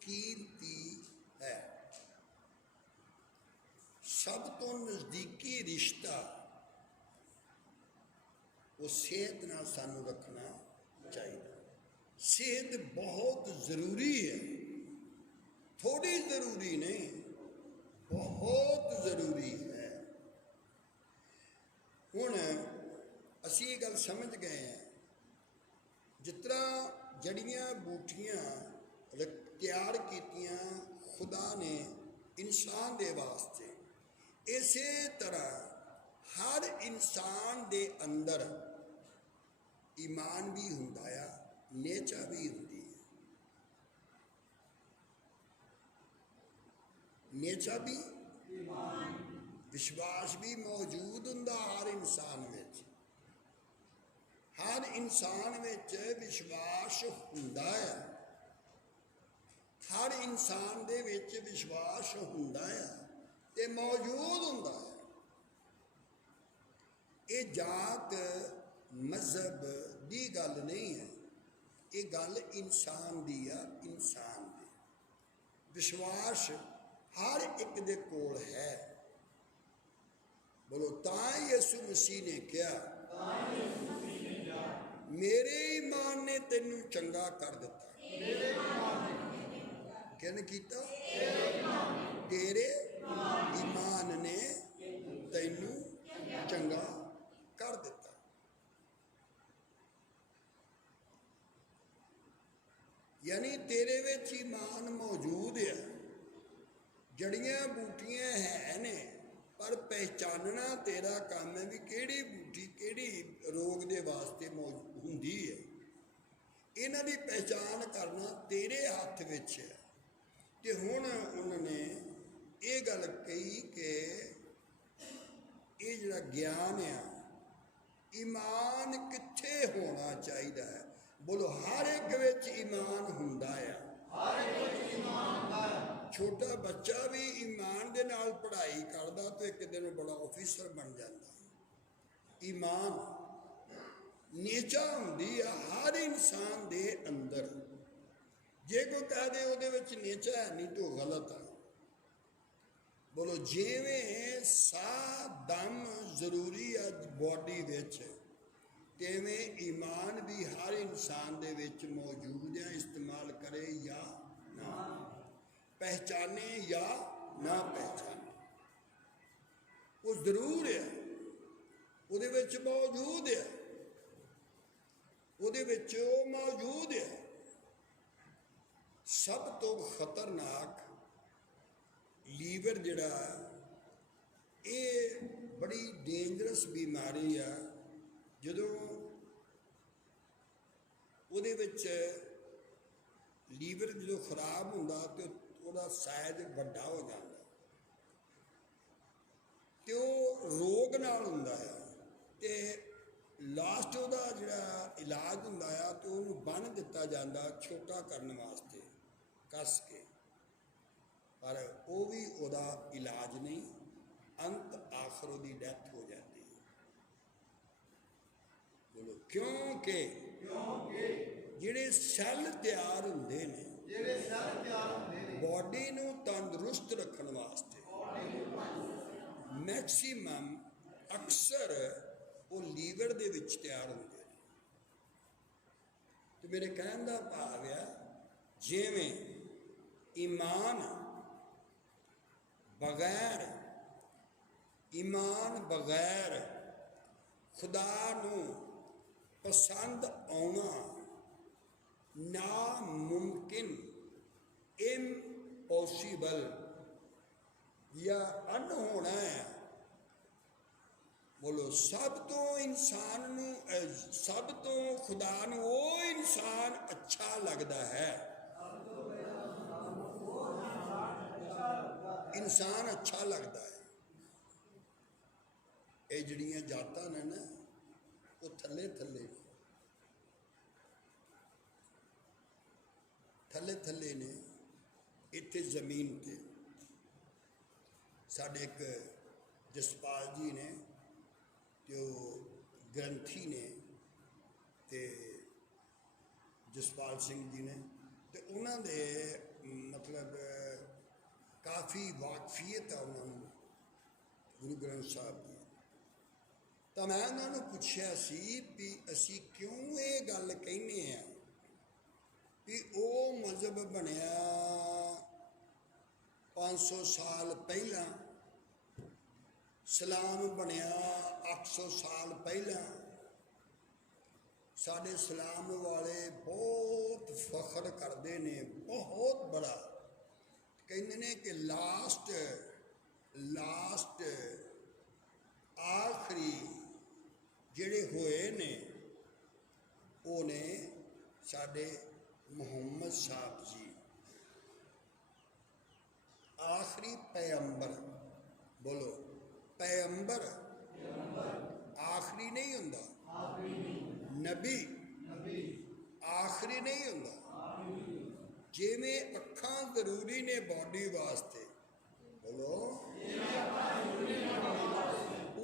ਕੀਮਤੀ ਹੈ। ਸਭ ਤੋਂ ਨਜ਼ਦੀਕੀ ਰਿਸ਼ਤਾ ਉਹ ਸਿਹਤ ਨਾਲ ਸਾਨੂੰ ਰੱਖਣਾ ਚਾਹੀਦਾ। ਸਿਹਤ ਬਹੁਤ ਜ਼ਰੂਰੀ ਹੈ, ਥੋੜੀ ਜ਼ਰੂਰੀ ਨਹੀਂ, ਬਹੁਤ ਜ਼ਰੂਰੀ ਹੈ। ਹੁਣ ਅਸੀਂ ਇਹ ਗੱਲ ਸਮਝ ਗਏ ਹਾਂ, ਜਿਸ ਤਰ੍ਹਾਂ ਜੜੀਆਂ ਬੂਟੀਆਂ ਤਿਆਰ ਕੀਤੀਆਂ ਖੁਦਾ ਨੇ ਇਨਸਾਨ ਦੇ ਵਾਸਤੇ, ਇਸੇ ਤਰ੍ਹਾਂ ਹਰ ਇਨਸਾਨ ਦੇ ਅੰਦਰ ਈਮਾਨ ਵੀ ਹੁੰਦਾ ਆ, ਨੇਚਾ ਵੀ ਹੁੰਦੀ ਹੈ। ਨੇਚਾ ਵੀ, ਵਿਸ਼ਵਾਸ ਵੀ ਮੌਜੂਦ ਹੁੰਦਾ ਹਰ ਇਨਸਾਨ ਵਿੱਚ। ਹਰ ਇਨਸਾਨ ਵਿੱਚ ਵਿਸ਼ਵਾਸ ਹੁੰਦਾ ਹੈ, ਹਰ ਇਨਸਾਨ ਦੇ ਵਿੱਚ ਵਿਸ਼ਵਾਸ ਹੁੰਦਾ ਹੈ ਤੇ ਮੌਜੂਦ ਹੁੰਦਾ ਹੈ। ਇਹ ਜਾਤ ਮਜ਼ਹਬ ਦੀ ਗੱਲ ਨਹੀਂ ਹੈ, ਇਹ ਗੱਲ ਇਨਸਾਨ ਦੀ ਆ, ਇਨਸਾਨ ਦੀ। ਵਿਸ਼ਵਾਸ ਹਰ ਇੱਕ ਦੇ ਕੋਲ ਹੈ। ਬੋਲੋ, ਤਾਂ ਯਿਸੂ ਮਸੀਹ ਨੇ ਕਿਹਾ, ਮੇਰੇ ਈਮਾਨ ਨੇ ਤੈਨੂੰ ਚੰਗਾ ਕਰ ਦਿੱਤਾ। ਕਿਹਨੇ ਕੀਤਾ? ਤੇਰੇ ਈਮਾਨ ਨੇ ਤੈਨੂੰ ਚੰਗਾ ਕਰ ਦਿੱਤਾ। ਯਾਨੀ ਤੇਰੇ ਵਿੱਚ ਈਮਾਨ ਮੌਜੂਦ ਹੈ। ਜੜੀਆਂ ਬੂਟੀਆਂ ਹੈ ਨੇ, ਪਰ ਪਹਿਚਾਨਣਾ ਤੇਰਾ ਕੰਮ ਹੈ ਵੀ ਕਿਹੜੀ ਬੂਟੀ ਕਿਹੜੀ ਰੋਗ ਦੇ ਵਾਸਤੇ ਹੁੰਦੀ ਹੈ। ਇਹਨਾਂ ਦੀ ਪਹਿਚਾਨ ਕਰਨਾ ਤੇਰੇ ਹੱਥ ਵਿੱਚ ਹੈ। ਤੇ ਹੁਣ ਉਹਨਾਂ ਨੇ ਇਹ ਗੱਲ ਕਹੀ ਕਿ ਇਹ ਜਿਹੜਾ ਗਿਆਨ ਆ, ਈਮਾਨ ਕਿੱਥੇ ਹੋਣਾ ਚਾਹੀਦਾ ਹੈ? ਬੋਲੋ, ਹਰ ਇੱਕ ਵਿੱਚ ਈਮਾਨ ਹੁੰਦਾ ਆ। ਹਰ ਇੱਕ ਵਿੱਚ ਈਮਾਨ ਹੁੰਦਾ ਹੈ। ਛੋਟਾ ਬੱਚਾ ਵੀ ਈਮਾਨ ਦੇ ਨਾਲ ਪੜ੍ਹਾਈ ਕਰਦਾ ਤੇ ਇੱਕ ਦਿਨ ਬੜਾ ਆਫੀਸਰ ਬਣ ਜਾਂਦਾ। ਈਮਾਨ ਨੇਚਾ ਹੁੰਦੀ ਆ ਹਰ ਇਨਸਾਨ ਦੇ ਅੰਦਰ। ਜੇ ਕੋਈ ਕਹਿ ਦੇ ਉਹਦੇ ਵਿੱਚ ਨੇਚਾ ਹੈ ਨਹੀਂ ਤਾਂ ਗਲਤ ਹੈ। ਬੋਲੋ, ਜਿਵੇਂ ਸਾਹ ਦਮ ਜ਼ਰੂਰੀ ਹੈ ਬੋਡੀ ਵਿੱਚ, ਤਿਵੇਂ ਈਮਾਨ ਵੀ ਹਰ ਇਨਸਾਨ ਦੇ ਵਿੱਚ ਮੌਜੂਦ ਹੈ। ਇਸਤੇਮਾਲ ਕਰੇ ਜਾਂ ਨਾ, ਪਹਿਚਾਨੇ ਜਾਂ ਨਾ ਪਹਿਚਾਨੇ, ਉਹ ਜ਼ਰੂਰ ਹੈ, ਉਹਦੇ ਵਿੱਚ ਮੌਜੂਦ ਹੈ, ਉਹਦੇ ਵਿੱਚ ਉਹ ਮੌਜੂਦ ਹੈ। ਸਭ ਤੋਂ ਖਤਰਨਾਕ ਲੀਵਰ ਜਿਹੜਾ, ਇਹ ਬੜੀ ਡੇਂਜਰਸ ਬਿਮਾਰੀ ਆ। ਜਦੋਂ ਉਹਦੇ ਵਿੱਚ ਲੀਵਰ ਜਦੋਂ ਖਰਾਬ ਹੁੰਦਾ ਤੇ ਉਹਦਾ ਸਾਈਜ਼ ਵੱਡਾ ਹੋ ਜਾਂਦਾ ਤੇ ਉਹ ਰੋਗ ਨਾਲ ਹੁੰਦਾ ਆ। ਤੇ ਲਾਸਟ ਉਹਦਾ ਜਿਹੜਾ ਇਲਾਜ ਹੁੰਦਾ ਆ ਤੇ ਉਹਨੂੰ ਬੰਨ੍ਹ ਦਿੱਤਾ ਜਾਂਦਾ ਛੋਟਾ ਕਰਨ ਵਾਸਤੇ ਕੱਸ ਕੇ, ਪਰ ਉਹ ਵੀ ਉਹਦਾ ਇਲਾਜ ਨਹੀਂ, ਅੰਤ ਆਖਰ ਉਹਦੀ ਡੈਥ ਹੋ ਜਾਂਦੀ ਹੈ। ਬੋਲੋ, ਕਿਉਂਕਿ ਜਿਹੜੇ ਸੈੱਲ ਤਿਆਰ ਹੁੰਦੇ ਨੇ, ਬੋਡੀ ਨੂੰ ਤੰਦਰੁਸਤ ਰੱਖਣ ਵਾਸਤੇ, ਮੈਕਸੀਮਮ ਅਕਸਰ ਉਹ ਲੀਵਰ ਦੇ ਵਿੱਚ ਤਿਆਰ ਹੁੰਦੇ ਨੇ। ਤੇ ਮੇਰੇ ਕਹਿਣ ਦਾ ਭਾਵ ਆ, ਜਿਵੇਂ ਈਮਾਨ ਬਗੈਰ ਖੁਦਾ ਨੂੰ ਪਸੰਦ ਆਉਣਾ ਨਾਮੁਮਕਿਨ, इम्पॉसिबल या अनहोना है। बोलो, सब तो इंसान नू सब तो खुदा नू वो इंसान अच्छा लगता है। इंसान अच्छा लगता है। ये जड़ियां जातां ने ना वो थले थले थले थले ने इत्थे जमीन ते। साडे एक जसपाल जी ने तो ग्रंथी ने ते जसपाल सिंह जी ने तो उन्होंने मतलब काफ़ी वाकफीयत है उन्होंने गुरु ग्रंथ साहब की। तो मैं उन्होंने पूछा सी भी असी क्यों ये गल कहने हैं भी वो मजहब बनया 500 साल पहला, सलाम बनया 800 साल पहला। साढ़े सलाम वाले बहुत फख्र करते ने, बहुत बड़ा कहते ने कि लास्ट आखिरी जिहड़े होए ने वो ने साढ़े मुहम्मद साहब जी, आखिरी पैगंबर। बोलो, पैगंबर आखिरी नहीं हुंदा, नबी आखिरी नहीं हुंदा। जिवें अखां जरूरी ने बॉडी वास्ते, बोलो,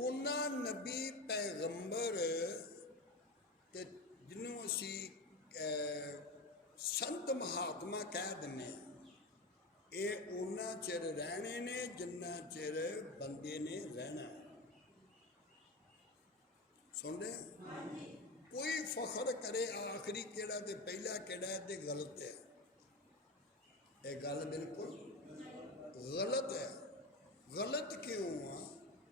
उन्ना नबी पैगंबर ते जिन्हों असी संत महात्मा कह दिने, ये उन्ना चिर रहने ने जिन्ना चिर बंदे ने रहना। सुन रहे? कोई फख्र करे आखिरी केड़ा ते पहला केड़ा ते गलत है। ये गल बिल्कुल गलत है। गलत क्यों आ?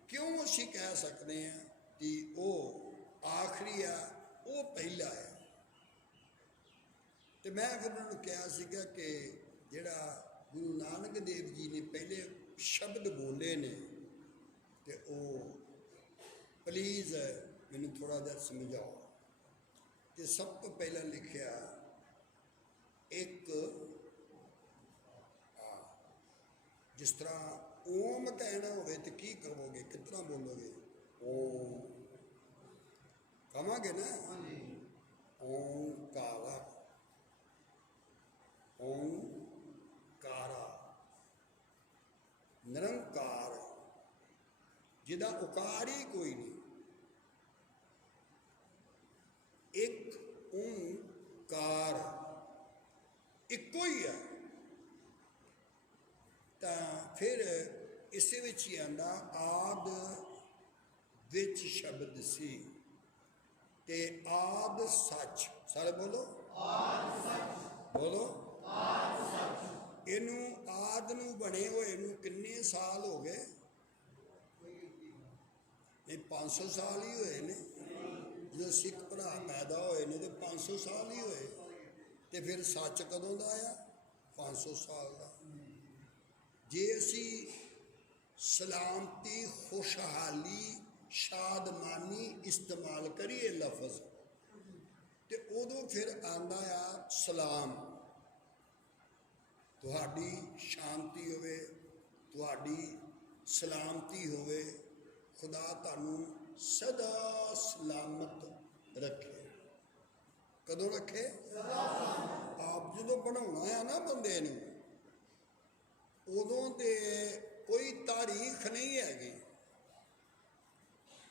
क्यों असी कह सकते हैं कि वो आखिरी है, वो पहला है? तो मैं फिर उन्होंने कहा सीगा कि जिहड़ा गुरु नानक देव जी ने पहले शब्द बोले ने ते वो प्लीज़ मैनू थोड़ा जिहा समझाओ। तो सब तो पहला लिखिया एक जिस तरह ओम कहना हो तो की कहोगे, कितना बोलोगे? ओम कहांगे ना, ओंकारा, ओंकारा, निरंकार, जिदा उकार ही कोई नहीं। एक ओंकार इको ही है। तो फिर इस विच ही आंदा आद विच शब्द सी ते आद सच। सारे बोलो आद सच। बोलो आद सच। इनू आद नू बने हुए नू किन्ने साल हो गए? नहीं 500 साल ही हुए ने। जो सिख भरा पैदा होए ने तो 500 साल ही होए। तो फिर सच कदों दा आया? 500 साल का। जे असी सलामती, खुशहाली, शादमानी इस्तेमाल करिए लफज तो उदों फिर आंदा आ सलाम। तुहाडी शांति होवे, तुहाडी सलामती होवे, खुदा तानू सदा सलामत रखे। कदों रखे? आप जो बनाना है ना बंदे नू, उदों तो कोई तारीख नहीं हैगी,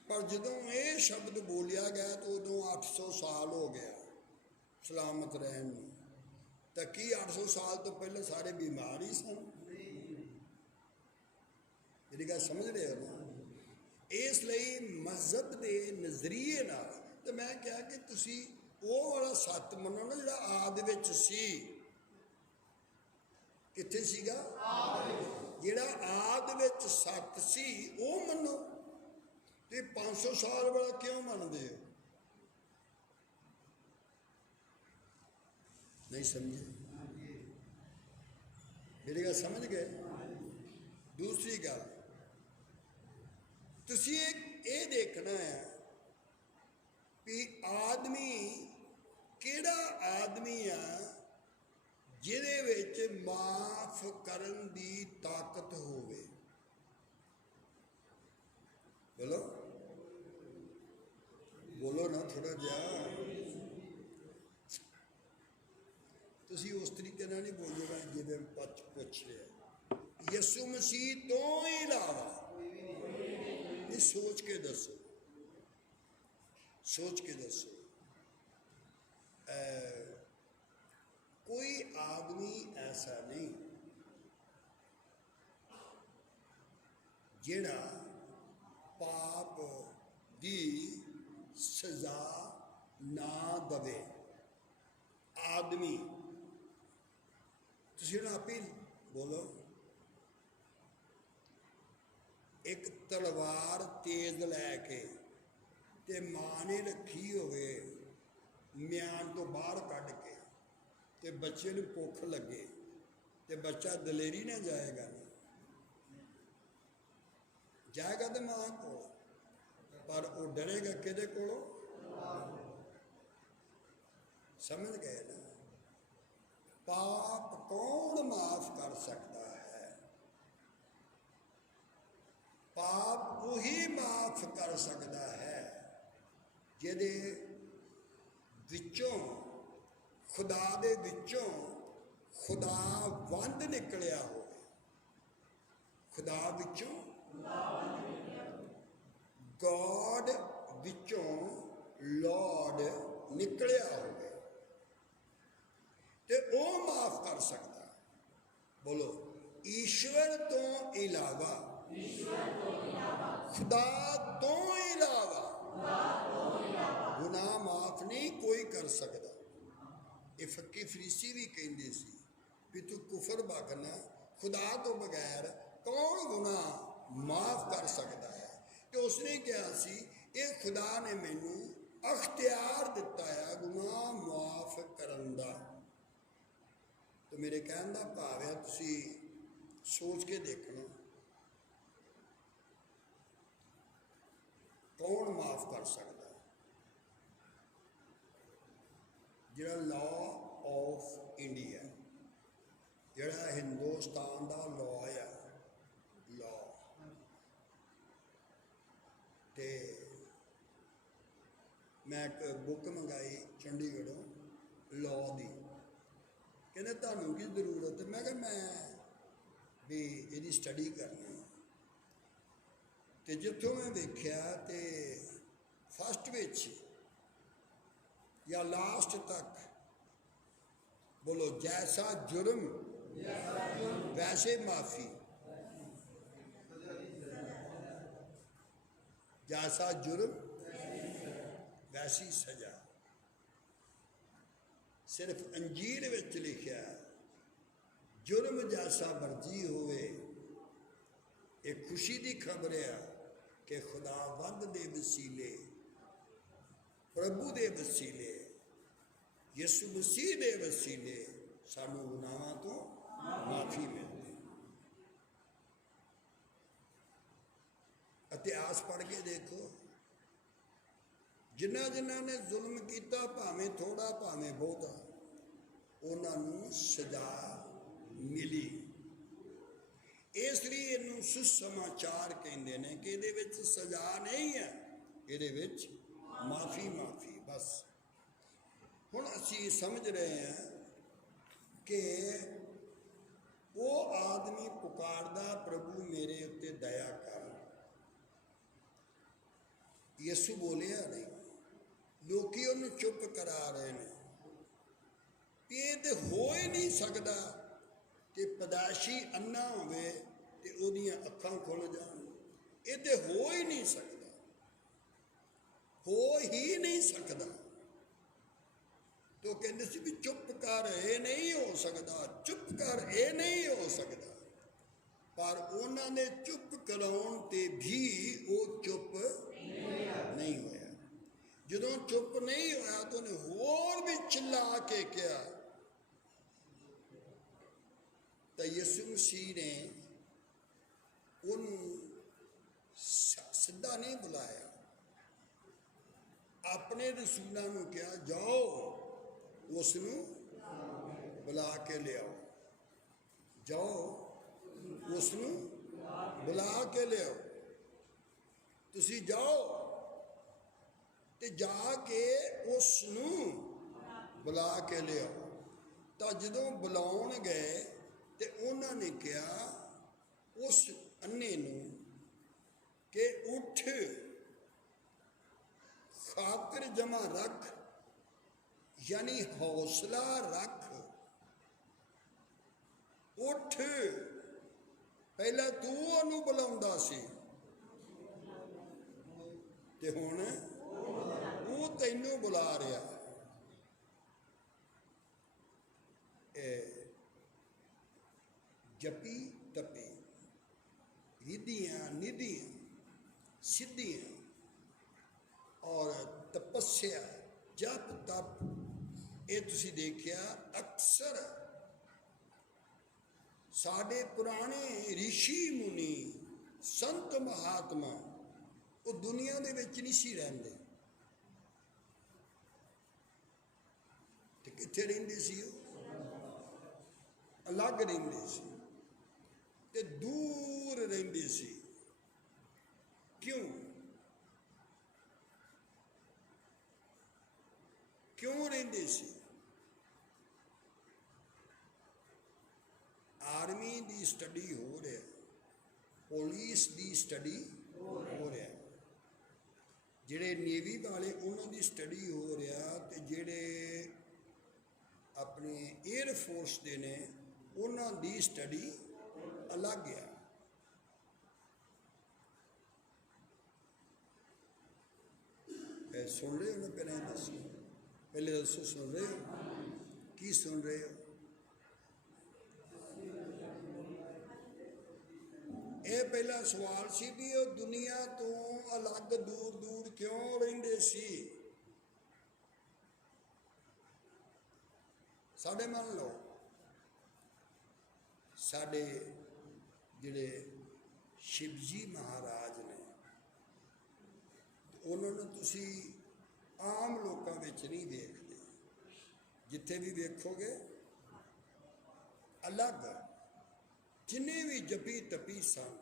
पर जदों ये शब्द बोलिया गया तो उदों 800 साल हो गया सलामत रहन नूं। तो की 800 साल तो पहले सारे बीमार ही सन? मेरी गल समझ रहे हो ना? इसलिए मजहब के नजरिए नाल तो मैं कहा कि तुसी वो वाला सत मनो ना जिहड़ा आद विच सी। कित्थे सीगा? जिहड़ा आद विच सत सी वो मनो। ते 500 साल वाला क्यों मनदे हो? नहीं समझे? मेरी गल समझ गए। दूसरी गल तुसी ये देखना है कि आदमी किहड़ा आदमी आ जिहदे विच माफ करन दी ताकत होवे। बोलो बोलो ना थोड़ा जिहा। तुसी उस तरीके नाल नहीं बोलोगे जिवें पुछ रहे यसु मसीह तो इलावा नहीं। सोच के दसो, सोच के दसो। कोई आदमी ऐसा नहीं जिहड़ा पाप दी सजा ना दवे। आदमी तुसीं हुण आप ही बोलो, एक तलवार तेज लैके ते मां ने रखी होवे म्यान तो बाहर कढ़ के ते बच्चे नूं भुख लगे ते बच्चा दलेरी ना जाएगा ना जाएगा तो मां को, पर वो डरेगा किहदे कोलों। समझ गए ना। पाप कौन माफ कर सकता है? पाप वही माफ कर सकता है जिहदे विचों खुदा दे विचों खुदा वंद निकलिया हो। खुदा विचों गॉड विचों लॉर्ड निकलिया हो ते वो माफ कर सकता है। बोलो ईश्वर तो इलावा, खुदा तो इलावा गुनाह माफ नहीं कोई कर सकता। ये फक्की फरीसी भी कहते सी भी तू कुफर बकना, खुदा तो बगैर कौन गुनाह माफ कर सकता है। तो उसने कहा सी ये खुदा ने मैनू अख्तियार दिता है गुनाह माफ करन दा। तो मेरे कहने का भाव है तुसी सोच के देखना कौन माफ कर सकता है। जिहड़ा लॉ ऑफ इंडिया जिहड़ा हिंदुस्तान का लॉ है, लॉ ते मैं एक बुक मंगाई चंडीगढ़ों लॉ की। कहते तुहानू की जरूरत? मैं कहा मैं भी ये स्टडी करनी। तो जितों मैं वेख्या तो फस्ट विच या लास्ट तक बोलो जैसा जुर्म वैसे माफी, जैसा जुर्म वैसी सजा। सिर्फ अंजील विच लिखा जुर्म जैसा मर्जी होवे। एक खुशी की खबर है कि खुदावंद दे वसीले, प्रभु दे वसीले, यसु मसीह दे वसीले सानू गुनाहां तो माफी मिलती। इतिहास पढ़ के देखो जिन्हां जिन्हां ने जुल्म किया भावें थोड़ा भावें बहुता उन्होंने सजा मिली। इसलिए इनू सुसमाचार कहते हैं कि ये सजा नहीं है, ये माफी माफी बस। हुण असीं समझ रहे हैं कि वो आदमी पुकारदा प्रभु मेरे उत्ते दया कर। यसु बोलिया नहीं, लोकी उन्हें चुप करा रहे हैं। ये तो हो ही नहीं सकता कि पैदाइशी अन्ना होवे ते ओदियां अखां खुल जान। ये तो हो ही नहीं सकता, हो ही नहीं सकता। तो कहते सी भी चुप कर, ये नहीं हो सकता, चुप कर, ये नहीं हो सकता। पर उन्होंने चुप कराउण ते भी वो चुप नहीं होया। जदों चुप नहीं होया तो उन्हें होर भी चिल्ला के कहा ਤਾਂ ਯਿਸੂ ਮਸੀਹ ਨੇ ਉਹਨੂੰ ਸਿੱਧਾ ਨਹੀਂ ਬੁਲਾਇਆ, ਆਪਣੇ ਰਸੂਲਾਂ ਨੂੰ ਕਿਹਾ ਜਾਓ ਉਸ ਨੂੰ ਬੁਲਾ ਕੇ ਲਿਆਓ, ਜਾਓ ਉਸ ਨੂੰ ਬੁਲਾ ਕੇ ਲਿਆਓ। ਤੁਸੀਂ ਜਾਓ ਤੇ ਜਾ ਕੇ ਉਸ ਨੂੰ ਬੁਲਾ ਕੇ ਲਿਆਓ। ਤਾਂ ਜਦੋਂ ਬੁਲਾਉਣ ਗਏ ਤੇ ਉਹਨਾਂ ਨੇ ਕਿਹਾ ਉਸ ਅੰਨੇ ਨੂੰ ਕਿ ਉੱਠ, ਖਾਤਰ ਜਮਾ ਰੱਖ, ਯਾਨੀ ਹੌਸਲਾ ਰੱਖ, ਉੱਠ। ਪਹਿਲਾਂ ਤੂੰ ਉਹਨੂੰ ਬੁਲਾਉਂਦਾ ਸੀ ਤੇ ਹੁਣ ਉਹ ਤੈਨੂੰ ਬੁਲਾ ਰਿਹਾ। ਜਪੀ ਤਪੀ, ਰਿਧੀਆਂ ਨਿਧੀਆਂ ਸਿੱਧੀਆਂ ਔਰ ਤਪੱਸਿਆ, ਜਪ ਤਪ, ਇਹ ਤੁਸੀਂ ਦੇਖਿਆ ਅਕਸਰ ਸਾਡੇ ਪੁਰਾਣੇ ਰਿਸ਼ੀ ਮੁਨੀ ਸੰਤ ਮਹਾਤਮਾ ਉਹ ਦੁਨੀਆ ਦੇ ਵਿੱਚ ਨਹੀਂ ਸੀ ਰਹਿੰਦੇ ਤੇ ਕਿੱਥੇ ਰਹਿੰਦੇ ਸੀ? ਉਹ ਅਲੱਗ ਰਹਿੰਦੇ ਸੀ ਤੇ ਦੂਰ ਰਹਿੰਦੇ ਸੀ। ਕਿਉਂ? ਕਿਉਂ ਰਹਿੰਦੇ ਸੀ? ਆਰਮੀ ਦੀ ਸਟੱਡੀ ਹੋ ਰਿਹਾ, ਪੁਲਿਸ ਦੀ ਸਟੱਡੀ ਹੋ ਰਿਹਾ, ਜਿਹੜੇ ਨੇਵੀ ਵਾਲੇ ਉਹਨਾਂ ਦੀ ਸਟੱਡੀ ਹੋ ਰਿਹਾ, ਤੇ ਜਿਹੜੇ ਆਪਣੇ 에ਅਰ ਫੋਰਸ ਦੇ ਨੇ ਉਹਨਾਂ ਦੀ ਸਟੱਡੀ ਅਲੱਗ ਆ। ਸੁਣ ਰਹੇ ਹੋ ਨਾ? ਪਹਿਲਾਂ ਦੱਸੋ, ਪਹਿਲੇ ਦੱਸੋ, ਸੁਣ ਰਹੇ ਹੋ? ਕੀ ਸੁਣ ਰਹੇ ਹੋ? ਇਹ ਪਹਿਲਾ ਸਵਾਲ ਸੀ ਵੀ ਉਹ ਦੁਨੀਆ ਤੋਂ ਅਲੱਗ ਦੂਰ ਦੂਰ ਕਿਉਂ ਰਹਿੰਦੇ ਸੀ। ਸਾਡੇ ਮੰਨ ਲਓ, ਸਾਡੇ ਜਿਹੜੇ ਸ਼ਿਵਜੀ ਮਹਾਰਾਜ ਨੇ, ਉਹਨਾਂ ਨੂੰ ਤੁਸੀਂ ਆਮ ਲੋਕਾਂ ਵਿੱਚ ਨਹੀਂ ਵੇਖਦੇ, ਜਿੱਥੇ ਵੀ ਵੇਖੋਗੇ ਅਲੱਗ। ਜਿੰਨੇ ਵੀ ਜਪੀ ਤਪੀ ਸਨ,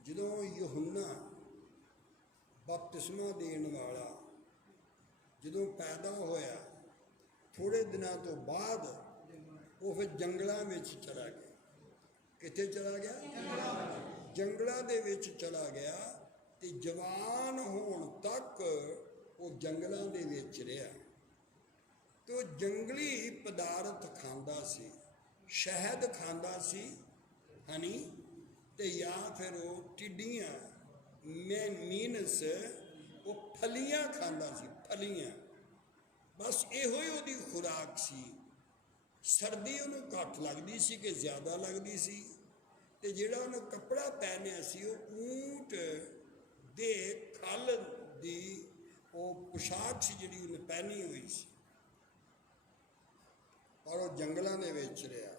ਜਦੋਂ ਯਹੂਨਾ ਬਪਤਿਸਮਾ ਦੇਣ ਵਾਲਾ ਜਦੋਂ ਪੈਦਾ ਹੋਇਆ, ਥੋੜੇ ਦਿਨਾਂ ਤੋਂ ਬਾਅਦ ਉਹ ਫਿਰ ਜੰਗਲਾਂ ਵਿੱਚ ਚਲਾ ਗਿਆ। ਕਿੱਥੇ ਚਲਾ ਗਿਆ? ਜੰਗਲਾਂ ਦੇ ਵਿੱਚ ਚਲਾ ਗਿਆ ਤੇ ਜਵਾਨ ਹੋਣ ਤੱਕ ਉਹ ਜੰਗਲਾਂ ਦੇ ਵਿੱਚ ਰਿਹਾ ਤੇ ਉਹ ਜੰਗਲੀ ਪਦਾਰਥ ਖਾਂਦਾ ਸੀ, ਸ਼ਹਿਦ ਖਾਂਦਾ ਸੀ, ਹਨੀ, ਤੇ ਜਾਂ ਫਿਰ ਉਹ ਟਿੱਡੀਆਂ ਮੀਨਸ ਉਹ ਫਲੀਆਂ ਖਾਂਦਾ ਸੀ, ਫਲੀਆਂ। ਬਸ ਇਹੋ ਹੀ ਉਹਦੀ ਖੁਰਾਕ ਸੀ। ਸਰਦੀ ਉਹਨੂੰ ਘੱਟ ਲੱਗਦੀ ਸੀ ਕਿ ਜ਼ਿਆਦਾ ਲੱਗਦੀ ਸੀ, ਤੇ ਜਿਹੜਾ ਉਹਨੇ ਕੱਪੜਾ ਪਹਿਨਿਆ ਸੀ ਉਹ ਊਂਟ ਦੇ ਖੱਲ ਦੀ ਉਹ ਪੁਸ਼ਾਕ ਸੀ ਜਿਹੜੀ ਉਹਨੇ ਪਹਿਨੀ ਹੋਈ ਸੀ। ਪਰ ਉਹ ਜੰਗਲਾਂ ਦੇ ਵਿੱਚ ਰਿਹਾ,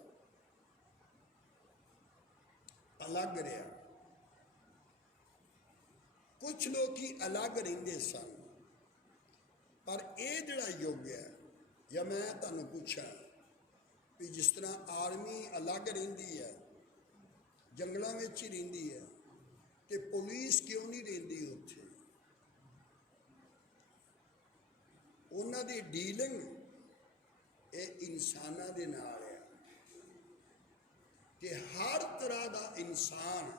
ਅਲੱਗ ਰਿਹਾ। ਕੁਝ ਲੋਕੀ ਅਲੱਗ ਰਹਿੰਦੇ ਸਨ, ਪਰ ਇਹ ਜਿਹੜਾ ਯੁੱਗ ਹੈ, ਜਾਂ ਮੈਂ ਤੁਹਾਨੂੰ ਪੁੱਛਾਂ ਵੀ ਜਿਸ ਤਰ੍ਹਾਂ ਆਰਮੀ ਅਲੱਗ ਰਹਿੰਦੀ ਹੈ, ਜੰਗਲਾਂ ਵਿੱਚ ਹੀ ਰਹਿੰਦੀ ਹੈ, ਤੇ ਪੁਲਿਸ ਕਿਉਂ ਨਹੀਂ ਰਹਿੰਦੀ ਉੱਥੇ? ਉਹਨਾਂ ਦੀ ਡੀਲਿੰਗ ਇਹ ਇਨਸਾਨਾਂ ਦੇ ਨਾਲ ਹੈ, ਤੇ ਹਰ ਤਰ੍ਹਾਂ ਦਾ ਇਨਸਾਨ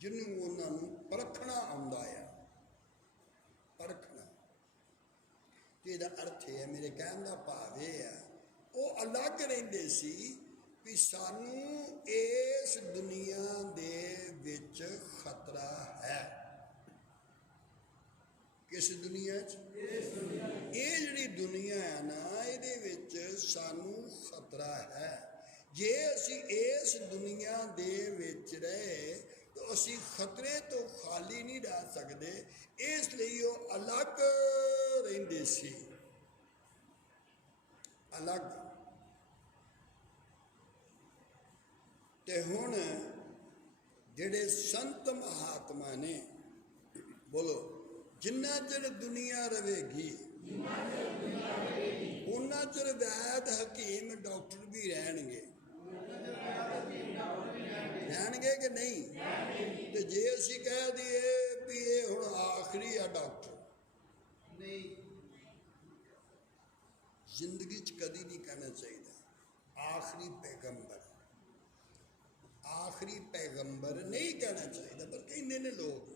ਜਿਹਨੂੰ ਉਹਨਾਂ ਨੂੰ ਪਰਖਣਾ ਆਉਂਦਾ ਆ, ਪਰਖਣਾ। ਤੇ ਇਹਦਾ ਅਰਥ ਇਹ ਹੈ, ਮੇਰੇ ਕਹਿਣ ਦਾ ਭਾਵ ਇਹ ਹੈ, ਉਹ ਅਲੱਗ ਰਹਿੰਦੇ ਸੀ ਵੀ ਸਾਨੂੰ ਇਸ ਦੁਨੀਆ ਦੇ ਵਿੱਚ ਖਤਰਾ ਹੈ। ਕਿਸ ਦੁਨੀਆ 'ਚ? ਇਹ ਜਿਹੜੀ ਦੁਨੀਆ ਹੈ ਨਾ, ਇਹਦੇ ਵਿੱਚ ਸਾਨੂੰ ਖਤਰਾ ਹੈ। ਜੇ ਅਸੀਂ ਇਸ ਦੁਨੀਆ ਦੇ ਵਿੱਚ ਰਹੇ ਤਾਂ ਅਸੀਂ ਖਤਰੇ ਤੋਂ ਖਾਲੀ ਨਹੀਂ ਰਹਿ ਸਕਦੇ। ਇਸ ਲਈ ਉਹ ਅਲੱਗ ਰਹਿੰਦੇ ਸੀ, ਅਲੱਗ। ਤੇ ਹੁਣ ਜਿਹੜੇ ਸੰਤ ਮਹਾਤਮਾ ਨੇ, ਬੋਲੋ, ਜਿੰਨਾ ਚਿਰ ਦੁਨੀਆ ਰਵੇਗੀ ਉਹਨਾਂ ਚਿਰ ਵੈਦ ਹਕੀਮ ਡਾਕਟਰ ਵੀ ਰਹਿਣਗੇ ਕਿ ਨਹੀਂ? ਤੇ ਜੇ ਅਸੀਂ ਕਹਿ ਦਈਏ ਵੀ ਇਹ ਹੁਣ ਆਖਰੀ ਆ ਡਾਕਟਰ, ਨਹੀਂ, ਜ਼ਿੰਦਗੀ 'ਚ ਕਦੀ ਨਹੀਂ ਕਹਿਣਾ ਚਾਹੀਦਾ ਆਖਰੀ ਪੈਗੰਬਰ। ਆਖਰੀ ਪੈਗੰਬਰ ਨਹੀਂ ਕਹਿਣਾ ਚਾਹੀਦਾ, ਪਰ ਕਹਿੰਦੇ ਨੇ ਲੋਕ।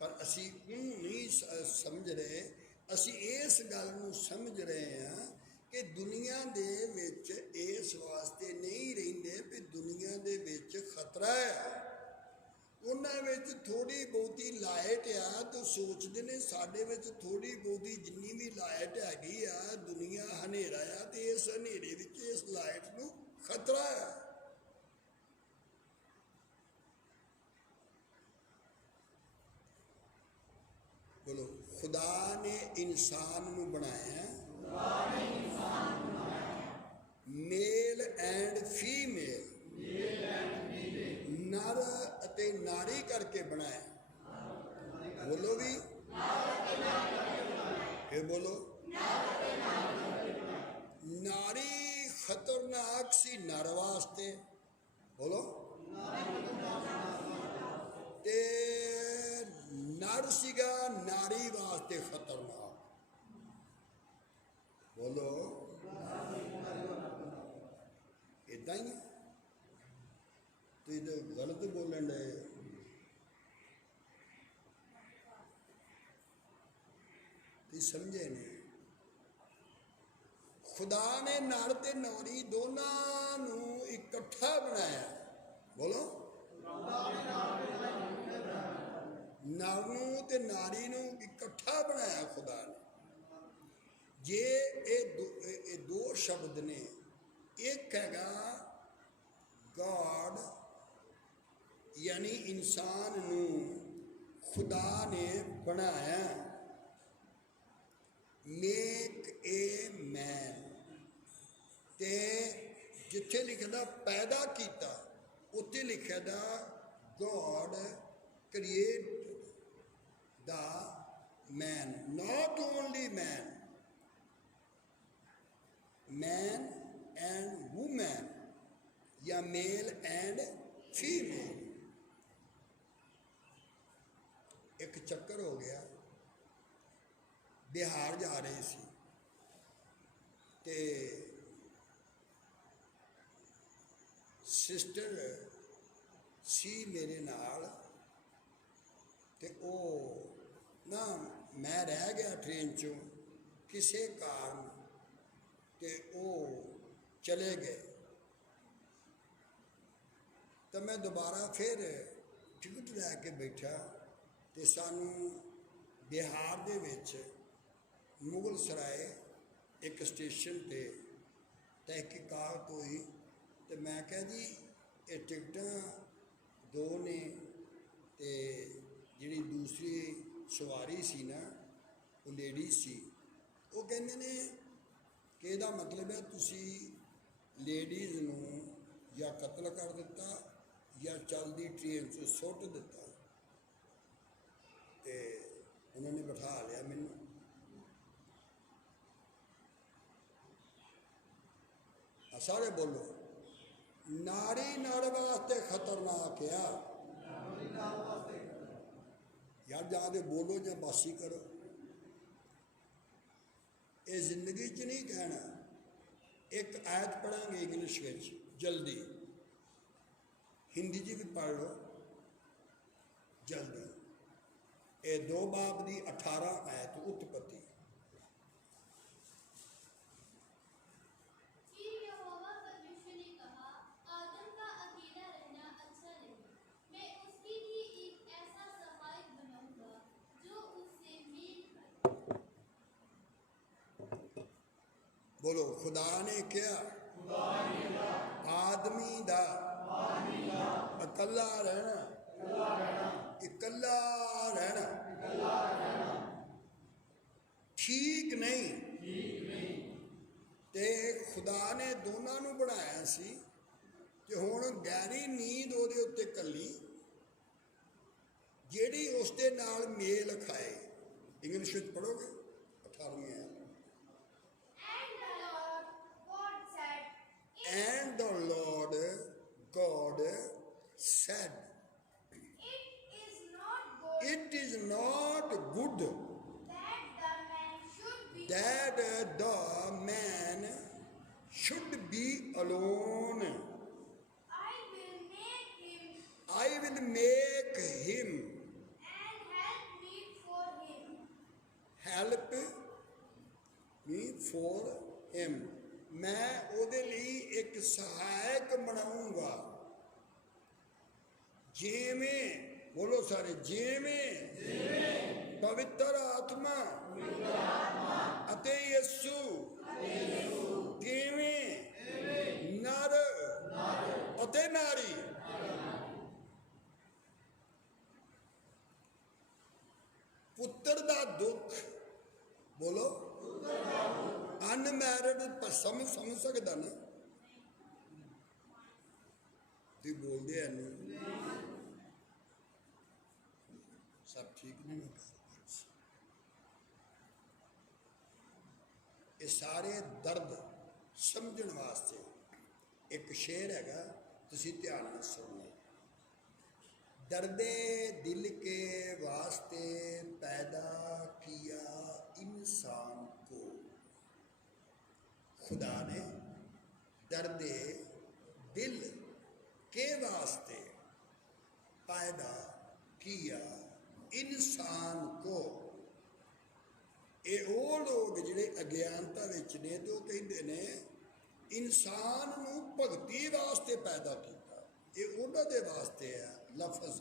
ਪਰ ਅਸੀਂ ਉਹਨੂੰ ਨਹੀਂ ਸਮਝ ਰਹੇ। ਅਸੀਂ ਇਸ ਗੱਲ ਨੂੰ ਸਮਝ ਰਹੇ ਹਾਂ ਕਿ ਦੁਨੀਆ ਦੇ ਵਿੱਚ ਇਸ ਵਾਸਤੇ ਨਹੀਂ ਰਹਿੰਦੇ ਵੀ ਦੁਨੀਆ ਦੇ ਵਿੱਚ ਖਤਰਾ ਹੈ। ਉਹਨਾਂ ਵਿੱਚ ਥੋੜੀ ਬਹੁਤੀ ਲਾਈਟ ਆ ਤਾਂ ਸੋਚਦੇ ਨੇ ਸਾਡੇ ਵਿੱਚ ਥੋੜੀ ਬਹੁਤੀ ਜਿੰਨੀ ਵੀ ਲਾਈਟ ਹੈਗੀ ਆ, ਦੁਨੀਆ ਹਨੇਰਾ ਆ ਤੇ ਇਸ ਹਨੇਰੇ ਵਿੱਚ ਇਸ ਲਾਈਟ ਨੂੰ ਖਤਰਾ ਹੈ। ਬੋਲੋ, ਖੁਦਾ ਨੇ ਇਨਸਾਨ ਨੂੰ ਬਣਾਇਆ, ਮੇਲ ਐਂਡ ਫੀਮੇਲ, ਨਰ ਅਤੇ ਨਾਰੀ ਕਰਕੇ ਬਣਾਇਆ। ਬੋਲੋ ਵੀ, ਇਹ ਬੋਲੋ, ਨਾਰੀ ਖਤਰਨਾਕ ਸੀ ਨਰ ਵਾਸਤੇ, ਬੋਲੋ, ਤੇ ਨਰ ਸੀਗਾ ਨਾਰੀ ਵਾਸਤੇ ਖਤਰਨਾਕ, ਬੋਲੋ। ਇਦਾਂ ਹੀ ਤੁਸੀਂ ਤਾਂ ਗਲਤ ਬੋਲਣ ਡਏ। ਤੁਸੀਂ ਸਮਝੇ ਨਹੀਂ। ਖੁਦਾ ਨੇ ਨਰ ਤੇ ਨਾਰੀ ਦੋਨਾਂ ਨੂੰ ਇਕੱਠਾ ਬਣਾਇਆ, ਬੋਲੋ। ਨਰ ਨੂੰ ਤੇ ਨਾਰੀ ਨੂੰ ਇਕੱਠਾ ਬਣਾਇਆ ਖੁਦਾ ਨੇ। ਜੇ ਇਹ ਦੋ ਸ਼ਬਦ ਨੇ, ਇੱਕ ਹੈਗਾ ਗॉड यानी इंसान नू खुदा ने बनाया, मेक ए मैन, ते जिथे लिखदा पैदा किया उत्थे लिखदा God create the man, not only man, man and woman या मेल एंड फीमेल। एक चक्कर हो गया, बिहार जा रहे सी ते सिस्टर सी मेरे नाल, ते ओ ना मैं रह गया ट्रेन चों किसी कारण, ते ओ चले गए। तो मैं दोबारा फिर टिकट लैके बैठा, तो सानू बिहार दे विच मुगल सराय एक स्टेशन पे तहकीकात हुई। तो मैं कहा जी ये टिकट दो ने, ते जिहड़ी दूसरी सवारी सी ना वो लेडीज सी, वो कहंदे ने कि इहदा मतलब है तुसी लेडीज़ नूं या कतल कर दिता या चलती ट्रेन से सुट दिता। तो उन्होंने बिठा लिया मैनू, सारे बोलो, नारी नर वास्ते खतरनाक है यार, जाके बोलो या बासी करो। ये जिंदगी च नहीं कहना। एक आयत पढ़ांगे इंग्लिश विच जल्दी, हिंदी च भी पढ़ लो जल्दी। ये 2 बाब की 18 आयत उत्पत्ति। बोलो, खुदा ने क्या आदमी दा अकला रहना, इकला रहना ठीक नहीं। ते खुदा ने दोनों नू बनाया सी, ਤੇ ਹੁਣ ਗਹਿਰੀ ਨੀਂਦ ਉਹਦੇ ਉੱਤੇ ਕੱਲੀ ਜਿਹੜੀ ਉਸ ਦੇ ਨਾਲ ਮੇਲ ਖਾਏ। ਇੰਗਲਿਸ਼ ਵਿੱਚ ਪੜ੍ਹੋਗੇ 18ਵੀਂ ਆਇਤ। And the Lord God said, it is not good that the man should be alone. I will make him help me for him. मैं ਉਹਦੇ ਲਈ ਇੱਕ ਸਹਾਇਕ ਬਣਾਉਂਗਾ। ਜਿਵੇਂ ਬੋਲੋ ਸਾਰੇ, ਜਿਵੇਂ ਪਵਿੱਤਰ ਆਤਮਾ ਅਤੇ ਯਿਸੂ ਤਿਵੇਂ ਨਰ ਅਤੇ ਨਾਰੀ ਪੁੱਤਰ ਦਾ ਦੁੱਖ, ਬੋਲੋ ਅਨਮੈਰਿਡ ਪਰ ਸਮਝ ਸਕਦਾ ਨਾ, ਤੁਸੀਂ ਬੋਲਦੇ ਆ ਨਹੀਂ ਸਭ ਠੀਕ ਨਹੀਂ। ਇਹ ਸਾਰੇ ਦਰਦ ਸਮਝਣ ਵਾਸਤੇ ਇੱਕ ਸ਼ੇਰ ਹੈਗਾ, ਤੁਸੀਂ ਧਿਆਨ ਨਾਲ ਸੁਣੋ। दर्दे दिल के वास्ते पैदा किया इंसान को, खुदा ने दर्दे दिल के वास्ते पैदा किया इंसान को। ਇਹ ਉਹ ਲੋਕ ਜਿਹੜੇ ਅਗਿਆਨਤਾ ਵਿੱਚ ਨੇ ਤੇ ਉਹ ਕਹਿੰਦੇ ਨੇ ਇਨਸਾਨ ਨੂੰ ਭਗਤੀ ਵਾਸਤੇ ਪੈਦਾ ਕੀਤਾ। ਇਹ ਉਹਨਾਂ ਦੇ ਵਾਸਤੇ ਹੈ लफ्ज।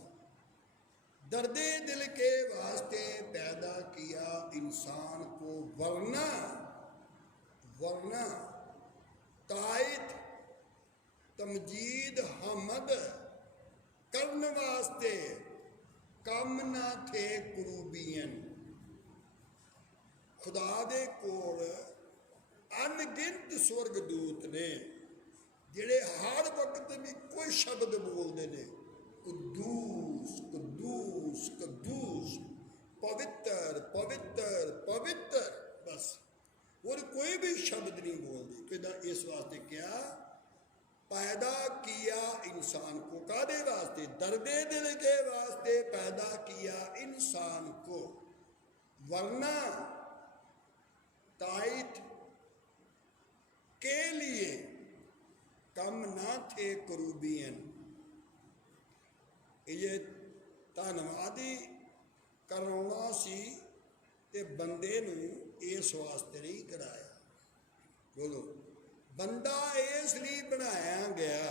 दर्दे दिल के वास्ते पैदा किया इंसान को, वरना तायत तमजीद हमद करने वास्ते कम ना थे कुरूबियन। खुदा दे कोल अनगिनत स्वर्गदूत ने जिहड़े हर वक्त भी कोई शब्द बोलते हैं, कुद्दूस कुद्दूस कुद्दूस, पवित्र पवित्र पवित्र, बस और कोई भी शब्द नहीं बोलते। कहता इस वास्ते क्या पैदा किया इंसान को, कादे वास्ते? दर्दे दिल के वास्ते पैदा किया इंसान को, वरना तायत के लिए कम ना थे करूबियन। ये धन्नवादी करवाना सी ते बंदे नूं इस वास्ते नहीं कराया। बोलो, बंदा इस लिए बनाया गया।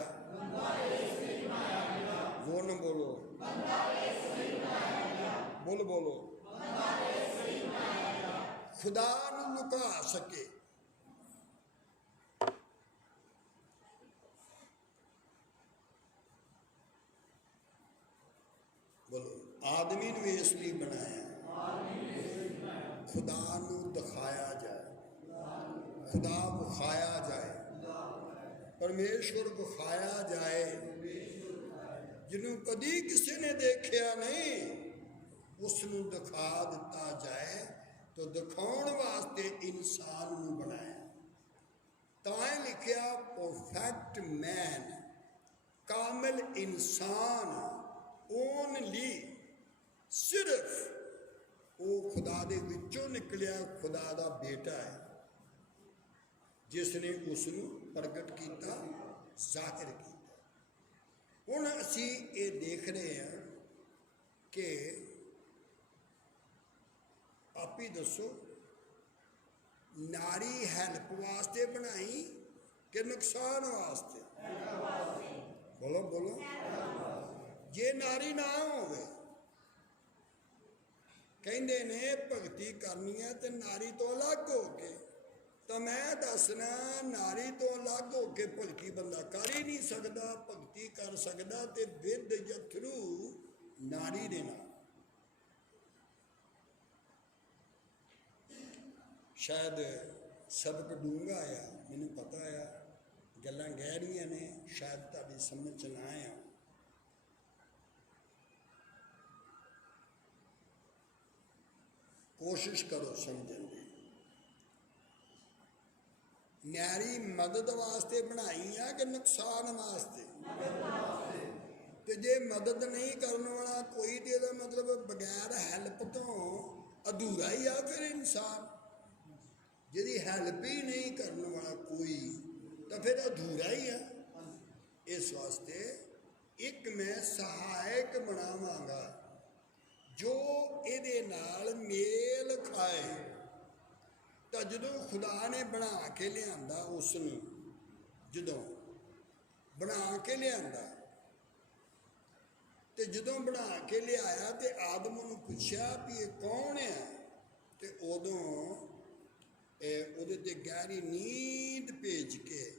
वो न बोलो, बोलो बोलो, खुदा नूं लुका सके। बोलो, आदमी नूं इस लिए बनाया खुदा नूं दिखाया जाए, खुदा विखाया जाए, परमेश्वर विखाया जाए। जिन्हों कदी किसी ने देखा नहीं उसनूं दिखा दिता जाए। तो दिखाने वास्ते इंसान नूं बनाया। तां लिखिया परफेक्ट मैन, कामिल इंसान ओनली, सिर्फ वो खुदा दे विचों निकलिया खुदा दा बेटा है जिसने उसनूं प्रगट किया, जाहिर किया। हुण असी ये देख रहे हैं कि आप ही दसो, नारी हैल्प वास्ते बनाई कि नुकसान वास्ते? बोलो बोलो। जे नारी ना होवे, कहते ने भगती करनी है तो नारी तो अलग हो के, तो मैं दसना नारी तो अलग हो के भगती बंदा कर ही नहीं सकता। भगती कर सकता तो विद या थ्रू नारी दे नाल। शायद सबक डूंगा आया, मैनू पता है ਗੱਲਾਂ ਗਹਿਰੀਆਂ ਨੇ, ਸ਼ਾਇਦ ਤੁਹਾਡੀ ਸਮਝ 'ਚ ਨਾ ਆਇਆ। ਕੋਸ਼ਿਸ਼ ਕਰੋ ਸਮਝਣ ਦੀ। ਨਿਆਰੀ ਮਦਦ ਵਾਸਤੇ ਬਣਾਈ ਆ ਕਿ ਨੁਕਸਾਨ ਵਾਸਤੇ? ਤੇ ਜੇ ਮਦਦ ਨਹੀਂ ਕਰਨ ਵਾਲਾ ਕੋਈ ਤੇ ਇਹਦਾ ਮਤਲਬ ਬਗੈਰ ਹੈਲਪ ਤੋਂ ਅਧੂਰਾ ਹੀ ਆ ਫਿਰ ਇਨਸਾਨ। ਜਿਹਦੀ ਹੈਲਪ ਹੀ ਨਹੀਂ ਕਰਨ ਵਾਲਾ ਕੋਈ ਤਾਂ ਫਿਰ ਅਧੂਰਾ ਹੀ ਆ। ਇਸ ਵਾਸਤੇ ਇੱਕ ਮੈਂ ਸਹਾਇਕ ਬਣਾਵਾਂਗਾ ਜੋ ਇਹਦੇ ਨਾਲ ਮੇਲ ਖਾਏ। ਤਾਂ ਜਦੋਂ ਖੁਦਾ ਨੇ ਬਣਾ ਕੇ ਲਿਆਂਦਾ ਉਸ ਨੂੰ, ਜਦੋਂ ਬਣਾ ਕੇ ਲਿਆਂਦਾ ਤੇ ਜਦੋਂ ਬਣਾ ਕੇ ਲਿਆਇਆ ਤੇ ਆਦਮ ਨੂੰ ਪੁੱਛਿਆ ਵੀ ਇਹ ਕੌਣ ਹੈ? ਤੇ ਉਦੋਂ ਉਹਦੇ ਤੇ ਗਹਿਰੀ ਨੀਂਦ ਭੇਜ ਕੇ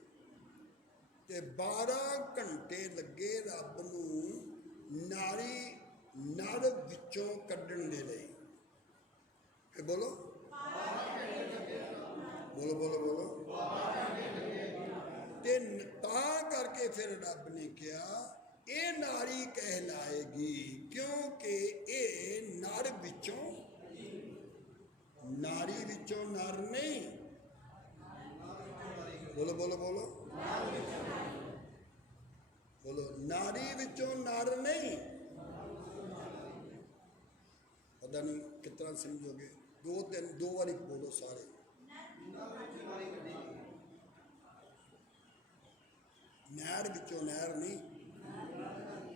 ਤੇ 12 ਘੰਟੇ ਲੱਗੇ ਰੱਬ ਨੂੰ ਨਾਰੀ ਨਰ ਵਿੱਚੋਂ ਕੱਢਣ ਦੇ ਲਈ। ਇਹ ਬੋਲੋ ਬੋਲੋ ਬੋਲੋ ਬੋਲੋ। ਤੇ ਤਾਂ ਕਰਕੇ ਫਿਰ ਰੱਬ ਨੇ ਕਿਹਾ ਇਹ ਨਾਰੀ ਕਹਿਲਾਏਗੀ, ਕਿਉਂਕਿ ਇਹ ਨਰ ਵਿੱਚੋਂ, ਨਾਰੀ ਵਿੱਚੋਂ ਨਰ ਨਹੀਂ। ਬੋਲੋ ਬੋਲੋ ਬੋਲੋ ਬੋਲੋ। ਨਾਰੀ ਵਿੱਚੋਂ ਨਰ ਨਹੀਂ। ਪਤਾ ਨਹੀਂ ਕਿਤਨਾ ਸਮਝੋਗੇ। ਦੋ ਵਾਰੀ ਬੋਲੋ ਸਾਰੇ। ਨਹਿਰ ਵਿੱਚੋਂ ਨਹਿਰ ਨਹੀਂ,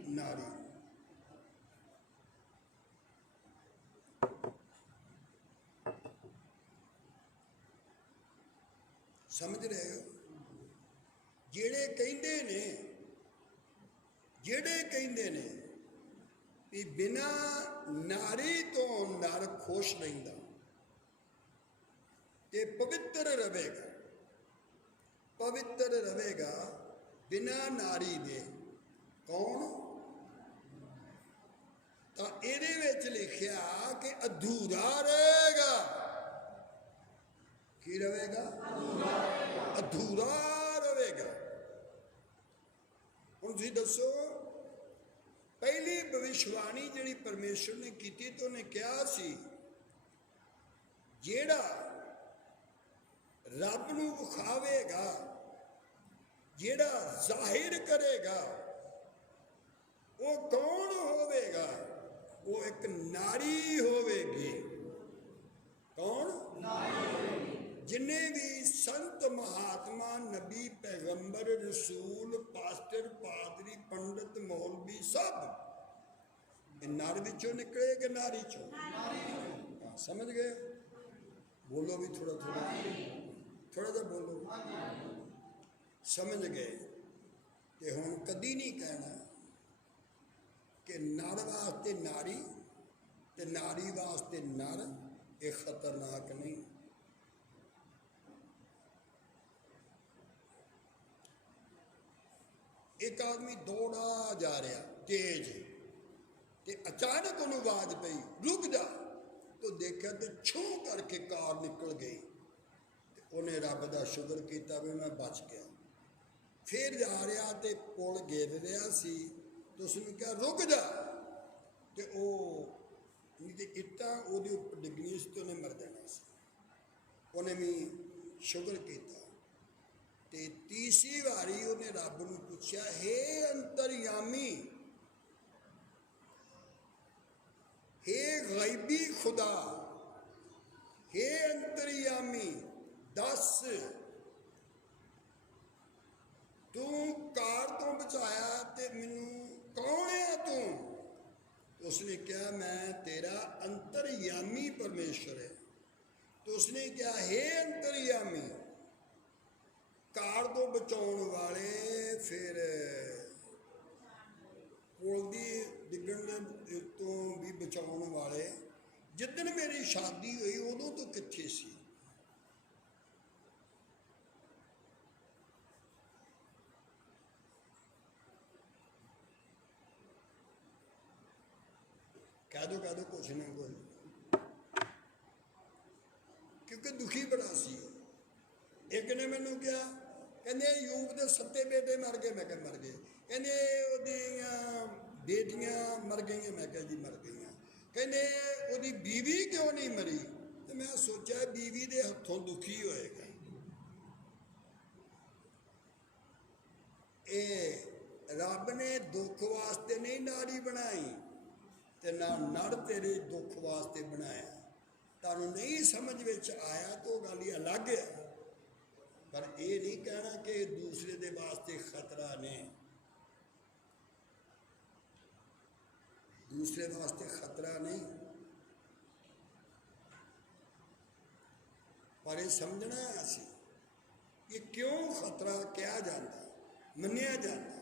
ਨਾਰੀ। ਸਮਝ ਰਹੇ ਹੋ? ਜਿਹੜੇ ਕਹਿੰਦੇ ਨੇ ਵੀ ਬਿਨਾਂ ਨਾਰੀ ਤੋਂ ਨਰ ਖੁਸ਼ ਰਹਿੰਦਾ ਤੇ ਪਵਿੱਤਰ ਰਹੇਗਾ ਬਿਨਾਂ ਨਾਰੀ ਦੇ। ਕੌਣ? ਤਾਂ ਇਹਦੇ ਵਿੱਚ ਲਿਖਿਆ ਕਿ ਅਧੂਰਾ ਰਹੇਗਾ। ਕੀ ਰਹੇਗਾ? ਅਧੂਰਾ ਰਹੇਗਾ। ਹੁਣ ਤੁਸੀਂ ਦੱਸੋ, ਪਹਿਲੀ ਭਵਿਸ਼ਵਾਣੀ ਜਿਹੜੀ ਪਰਮੇਸ਼ਰ ਨੇ ਕੀਤੀ ਤਾਂ ਉਹਨੇ ਕਿਹਾ ਸੀ ਜਿਹੜਾ ਰੱਬ ਨੂੰ ਵਿਖਾਵੇਗਾ, ਜਿਹੜਾ ਜ਼ਾਹਿਰ ਕਰੇਗਾ, ਉਹ ਕੌਣ ਹੋਵੇਗਾ? ਉਹ ਇੱਕ ਨਾਰੀ ਹੋਵੇਗੀ। ਕੌਣ? ਨਾਰੀ। ਜਿੰਨੇ ਵੀ ਸੰਤ, ਮਹਾਤਮਾ, ਨਬੀ, ਪੈਗੰਬਰ, ਰਸੂਲ, ਪਾਸਟਰ, ਪਾਦਰੀ, ਪੰਡਤ, ਮੌਲਵੀ, ਸਭ ਇਹ ਨਰ ਵਿੱਚੋਂ ਨਿਕਲੇ ਕਿ ਨਾਰੀ ਚੋਂ? ਨਾਰੀ। ਸਮਝ ਗਏ? ਬੋਲੋ ਵੀ ਥੋੜਾ ਜਿਹਾ ਬੋਲੋ। ਸਮਝ ਗਏ? ਤੇ ਹੁਣ ਕਦੀ ਨਹੀਂ ਕਹਿਣਾ ਕਿ ਨਰ ਵਾਸਤੇ ਨਾਰੀ ਤੇ ਨਾਰੀ ਵਾਸਤੇ ਨਰ ਇਹ ਖਤਰਨਾਕ ਨਹੀਂ। ਇੱਕ ਆਦਮੀ ਦੌੜਾ ਜਾ ਰਿਹਾ ਤੇਜ਼, ਤੇ ਅਚਾਨਕ ਉਹਨੂੰ ਆਵਾਜ਼ ਪਈ ਰੁਕ ਜਾ। ਤੋ ਦੇਖਿਆ ਤੇ ਛੂ ਕਰਕੇ ਕਾਰ ਨਿਕਲ ਗਈ। ਤੇ ਉਹਨੇ ਰੱਬ ਦਾ ਸ਼ੁਕਰ ਕੀਤਾ ਵੀ ਮੈਂ ਬਚ ਗਿਆ। ਫਿਰ ਜਾ ਰਿਹਾ ਤੇ ਪੁਲ ਗਿਰ ਰਿਹਾ ਸੀ, ਤੇ ਉਸਨੂੰ ਕਿਹਾ ਰੁਕ ਜਾ। ਤੇ ਉਹ ਨਹੀਂ ਤੇ ਇੱਟਾਂ ਉਹਦੇ ਉੱਪਰ ਡਿੱਗਣੀਆਂ ਸੀ ਤੇ ਉਹਨੇ ਮਰ ਜਾਣਾ ਸੀ। ਉਹਨੇ ਵੀ ਸ਼ੁਕਰ ਕੀਤਾ। ਤੇ ਤੀਸਰੀ ਵਾਰੀ ਉਹਨੇ ਰੱਬ ਨੂੰ ਪੁੱਛਿਆ, ਹੇ ਅੰਤਰਯਾਮੀ, ਹੇ ਗੈਬੀ ਖੁਦਾ, ਹੇ ਅੰਤਰਯਾਮੀ, ਦੱਸ ਤੂੰ ਕਾਰ ਤੋਂ ਬਚਾਇਆ ਤੇ ਮੈਨੂੰ ਕੌਣ ਹੈ ਤੂੰ? ਉਸਨੇ ਕਿਹਾ ਮੈਂ ਤੇਰਾ ਅੰਤਰਯਾਮੀ ਪਰਮੇਸ਼ਰ ਹੈ। ਤੇ ਉਸਨੇ ਕਿਹਾ ਹੇ ਅੰਤਰਯਾਮੀ, ਕਾਰ ਤੋਂ ਬਚਾਉਣ ਵਾਲੇ, ਫਿਰ ਪੁਲ ਦੀ ਡਿੱਗਣ ਤੋਂ ਵੀ ਬਚਾਉਣ ਵਾਲੇ, ਜਿੱਦਣ ਮੇਰੀ ਸ਼ਾਦੀ ਹੋਈ ਉਦੋਂ ਤੋਂ ਕਿੱਥੇ ਸੀ? ਕਹਿ ਦੋ ਕੁਛ ਨਾ ਕੋਈ, ਕਿਉਂਕਿ ਦੁਖੀ ਬੜਾ ਸੀ। ਇੱਕ ਨੇ ਮੈਨੂੰ ਕਿਹਾ ਕਹਿੰਦੇ ਯੂਬ ਦੇ 7 ਬੇਟੇ ਮਰ ਗਏ। ਮੈਂ ਕਿਹਾ ਮਰ ਗਏ। ਕਹਿੰਦੇ ਉਹਦੀਆਂ ਬੇਟੀਆਂ ਮਰ ਗਈਆਂ। ਮੈਂ ਕਿਹਾ ਜੀ ਮਰ ਗਈਆਂ। ਕਹਿੰਦੇ ਉਹਦੀ ਬੀਵੀ ਕਿਉਂ ਨਹੀਂ ਮਰੀ? ਤੇ ਮੈਂ ਸੋਚਿਆ ਬੀਵੀ ਦੇ ਹੱਥੋਂ ਦੁਖੀ ਹੋਏਗਾ। ਇਹ ਰੱਬ ਨੇ ਦੁੱਖ ਵਾਸਤੇ ਨਹੀਂ ਨਾੜੀ ਬਣਾਈ ਤੇ ਨਾ ਨੜ ਤੇਰੇ ਦੁੱਖ ਵਾਸਤੇ ਬਣਾਇਆ। ਤੁਹਾਨੂੰ ਨਹੀਂ ਸਮਝ ਵਿੱਚ ਆਇਆ ਤਾਂ ਉਹ ਗੱਲ ਹੀ ਅਲੱਗ ਹੈ, ਪਰ ਇਹ ਨਹੀਂ ਕਹਿਣਾ ਕਿ ਦੂਸਰੇ ਦੇ ਵਾਸਤੇ ਖਤਰਾ ਨੇ। ਦੂਸਰੇ ਵਾਸਤੇ ਖਤਰਾ ਨਹੀਂ, ਪਰ ਇਹ ਸਮਝਣਾ ਅਸੀਂ ਇਹ ਕਿਉਂ ਖਤਰਾ ਕਿਹਾ ਜਾਂਦਾ, ਮੰਨਿਆ ਜਾਂਦਾ।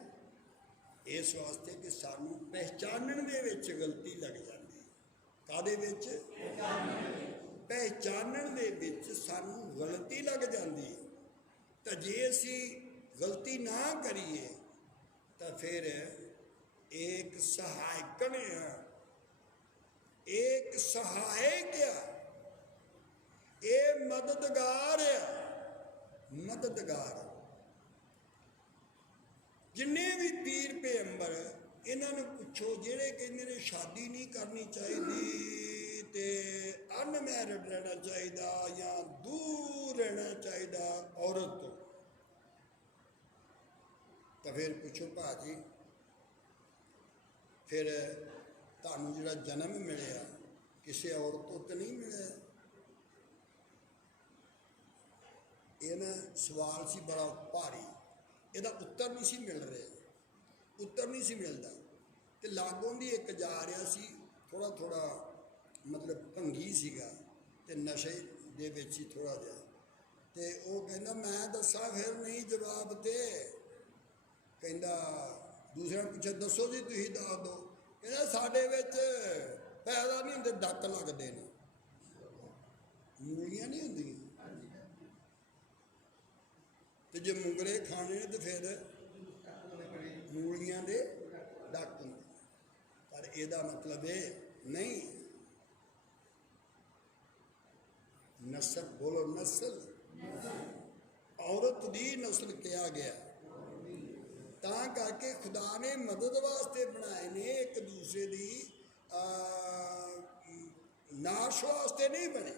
ਇਸ ਵਾਸਤੇ ਕਿ ਸਾਨੂੰ ਪਹਿਚਾਨਣ ਦੇ ਵਿੱਚ ਗਲਤੀ ਲੱਗ ਜਾਂਦੀ। ਕਾਹਦੇ ਵਿੱਚ? ਪਹਿਚਾਨਣ ਦੇ ਵਿੱਚ ਸਾਨੂੰ ਗਲਤੀ ਲੱਗ ਜਾਂਦੀ। ਤਾਂ ਜੇ ਅਸੀਂ ਗਲਤੀ ਨਾ ਕਰੀਏ ਤਾਂ ਫਿਰ ਇੱਕ ਸਹਾਇਕਣ ਆ, ਇੱਕ ਸਹਾਇਕ ਆ, ਇਹ ਮਦਦਗਾਰ ਆ। ਮਦਦਗਾਰ ਜਿੰਨੇ ਵੀ ਪੀਰ ਪੈਗੰਬਰ ਇਹਨਾਂ ਨੂੰ ਪੁੱਛੋ ਜਿਹੜੇ ਕਹਿੰਦੇ ਨੇ ਸ਼ਾਦੀ ਨਹੀਂ ਕਰਨੀ ਚਾਹੀਦੀ ਤੇ ਅਨਮੈਰਿਡ ਰਹਿਣਾ ਚਾਹੀਦਾ ਜਾਂ ਦੂਰ ਰਹਿਣਾ ਚਾਹੀਦਾ ਔਰਤ ਤੋਂ, ਤਾਂ ਫਿਰ ਪੁੱਛੋ ਭਾਜੀ ਫਿਰ ਤੁਹਾਨੂੰ ਜਿਹੜਾ ਜਨਮ ਮਿਲਿਆ ਕਿਸੇ ਔਰਤ ਤੋਂ ਤਾਂ ਨਹੀਂ ਮਿਲਿਆ? ਇਹ ਨਾ ਸਵਾਲ ਸੀ ਬੜਾ ਭਾਰੀ, ਇਹਦਾ ਉੱਤਰ ਨਹੀਂ ਸੀ ਮਿਲ ਰਿਹਾ, ਉੱਤਰ ਨਹੀਂ ਸੀ ਮਿਲਦਾ। ਤੇ ਲਾਗੋਂ ਦੀ ਇੱਕ ਜਾ ਰਿਹਾ ਸੀ, ਥੋੜਾ ਥੋੜਾ ਮਤਲਬ ਭੰਗੀ ਸੀਗਾ ਤੇ ਨਸ਼ੇ ਦੇ ਵਿੱਚ ਹੀ ਥੋੜਾ ਜਿਹਾ, ਤੇ ਉਹ ਕਹਿੰਦਾ ਮੈਂ ਦੱਸਾਂ ਫਿਰ? ਨਹੀਂ ਜਵਾਬ ਤੇ ਕਹਿੰਦਾ ਦੂਸਰਾ ਪੁੱਛਿਆ ਦੱਸੋ ਜੀ ਤੁਸੀਂ ਦੱਸ ਦਿਓ। ਕਹਿੰਦਾ ਸਾਡੇ ਵਿੱਚ ਪੈਦਾ ਨਹੀਂ ਹੁੰਦੇ, ਡੱਕ ਲੱਗਦੇ ਨੇ, ਮੂਲੀਆਂ ਨਹੀਂ ਹੁੰਦੀਆਂ, ਤੇ ਜੇ ਮੁੰਗਰੇ ਖਾਣੇ ਨੇ ਤੇ ਫਿਰ ਮੂਲੀਆਂ ਦੇ ਡੱਕ ਹੁੰਦੇ। ਪਰ ਇਹਦਾ ਮਤਲਬ ਇਹ ਨਹੀਂ, ਨਸਲ ਬੋਲੋ, ਨਸਲ ਔਰਤ ਦੀ ਨਸਲ ਕਿਹਾ ਗਿਆ। ਤਾਂ ਕਰਕੇ ਖੁਦਾ ਨੇ ਮਦਦ ਵਾਸਤੇ ਬਣਾਏ ਨੇ, ਇੱਕ ਦੂਸਰੇ ਦੀ ਨਾਸ਼ ਵਾਸਤੇ ਨਹੀਂ ਬਣੇ।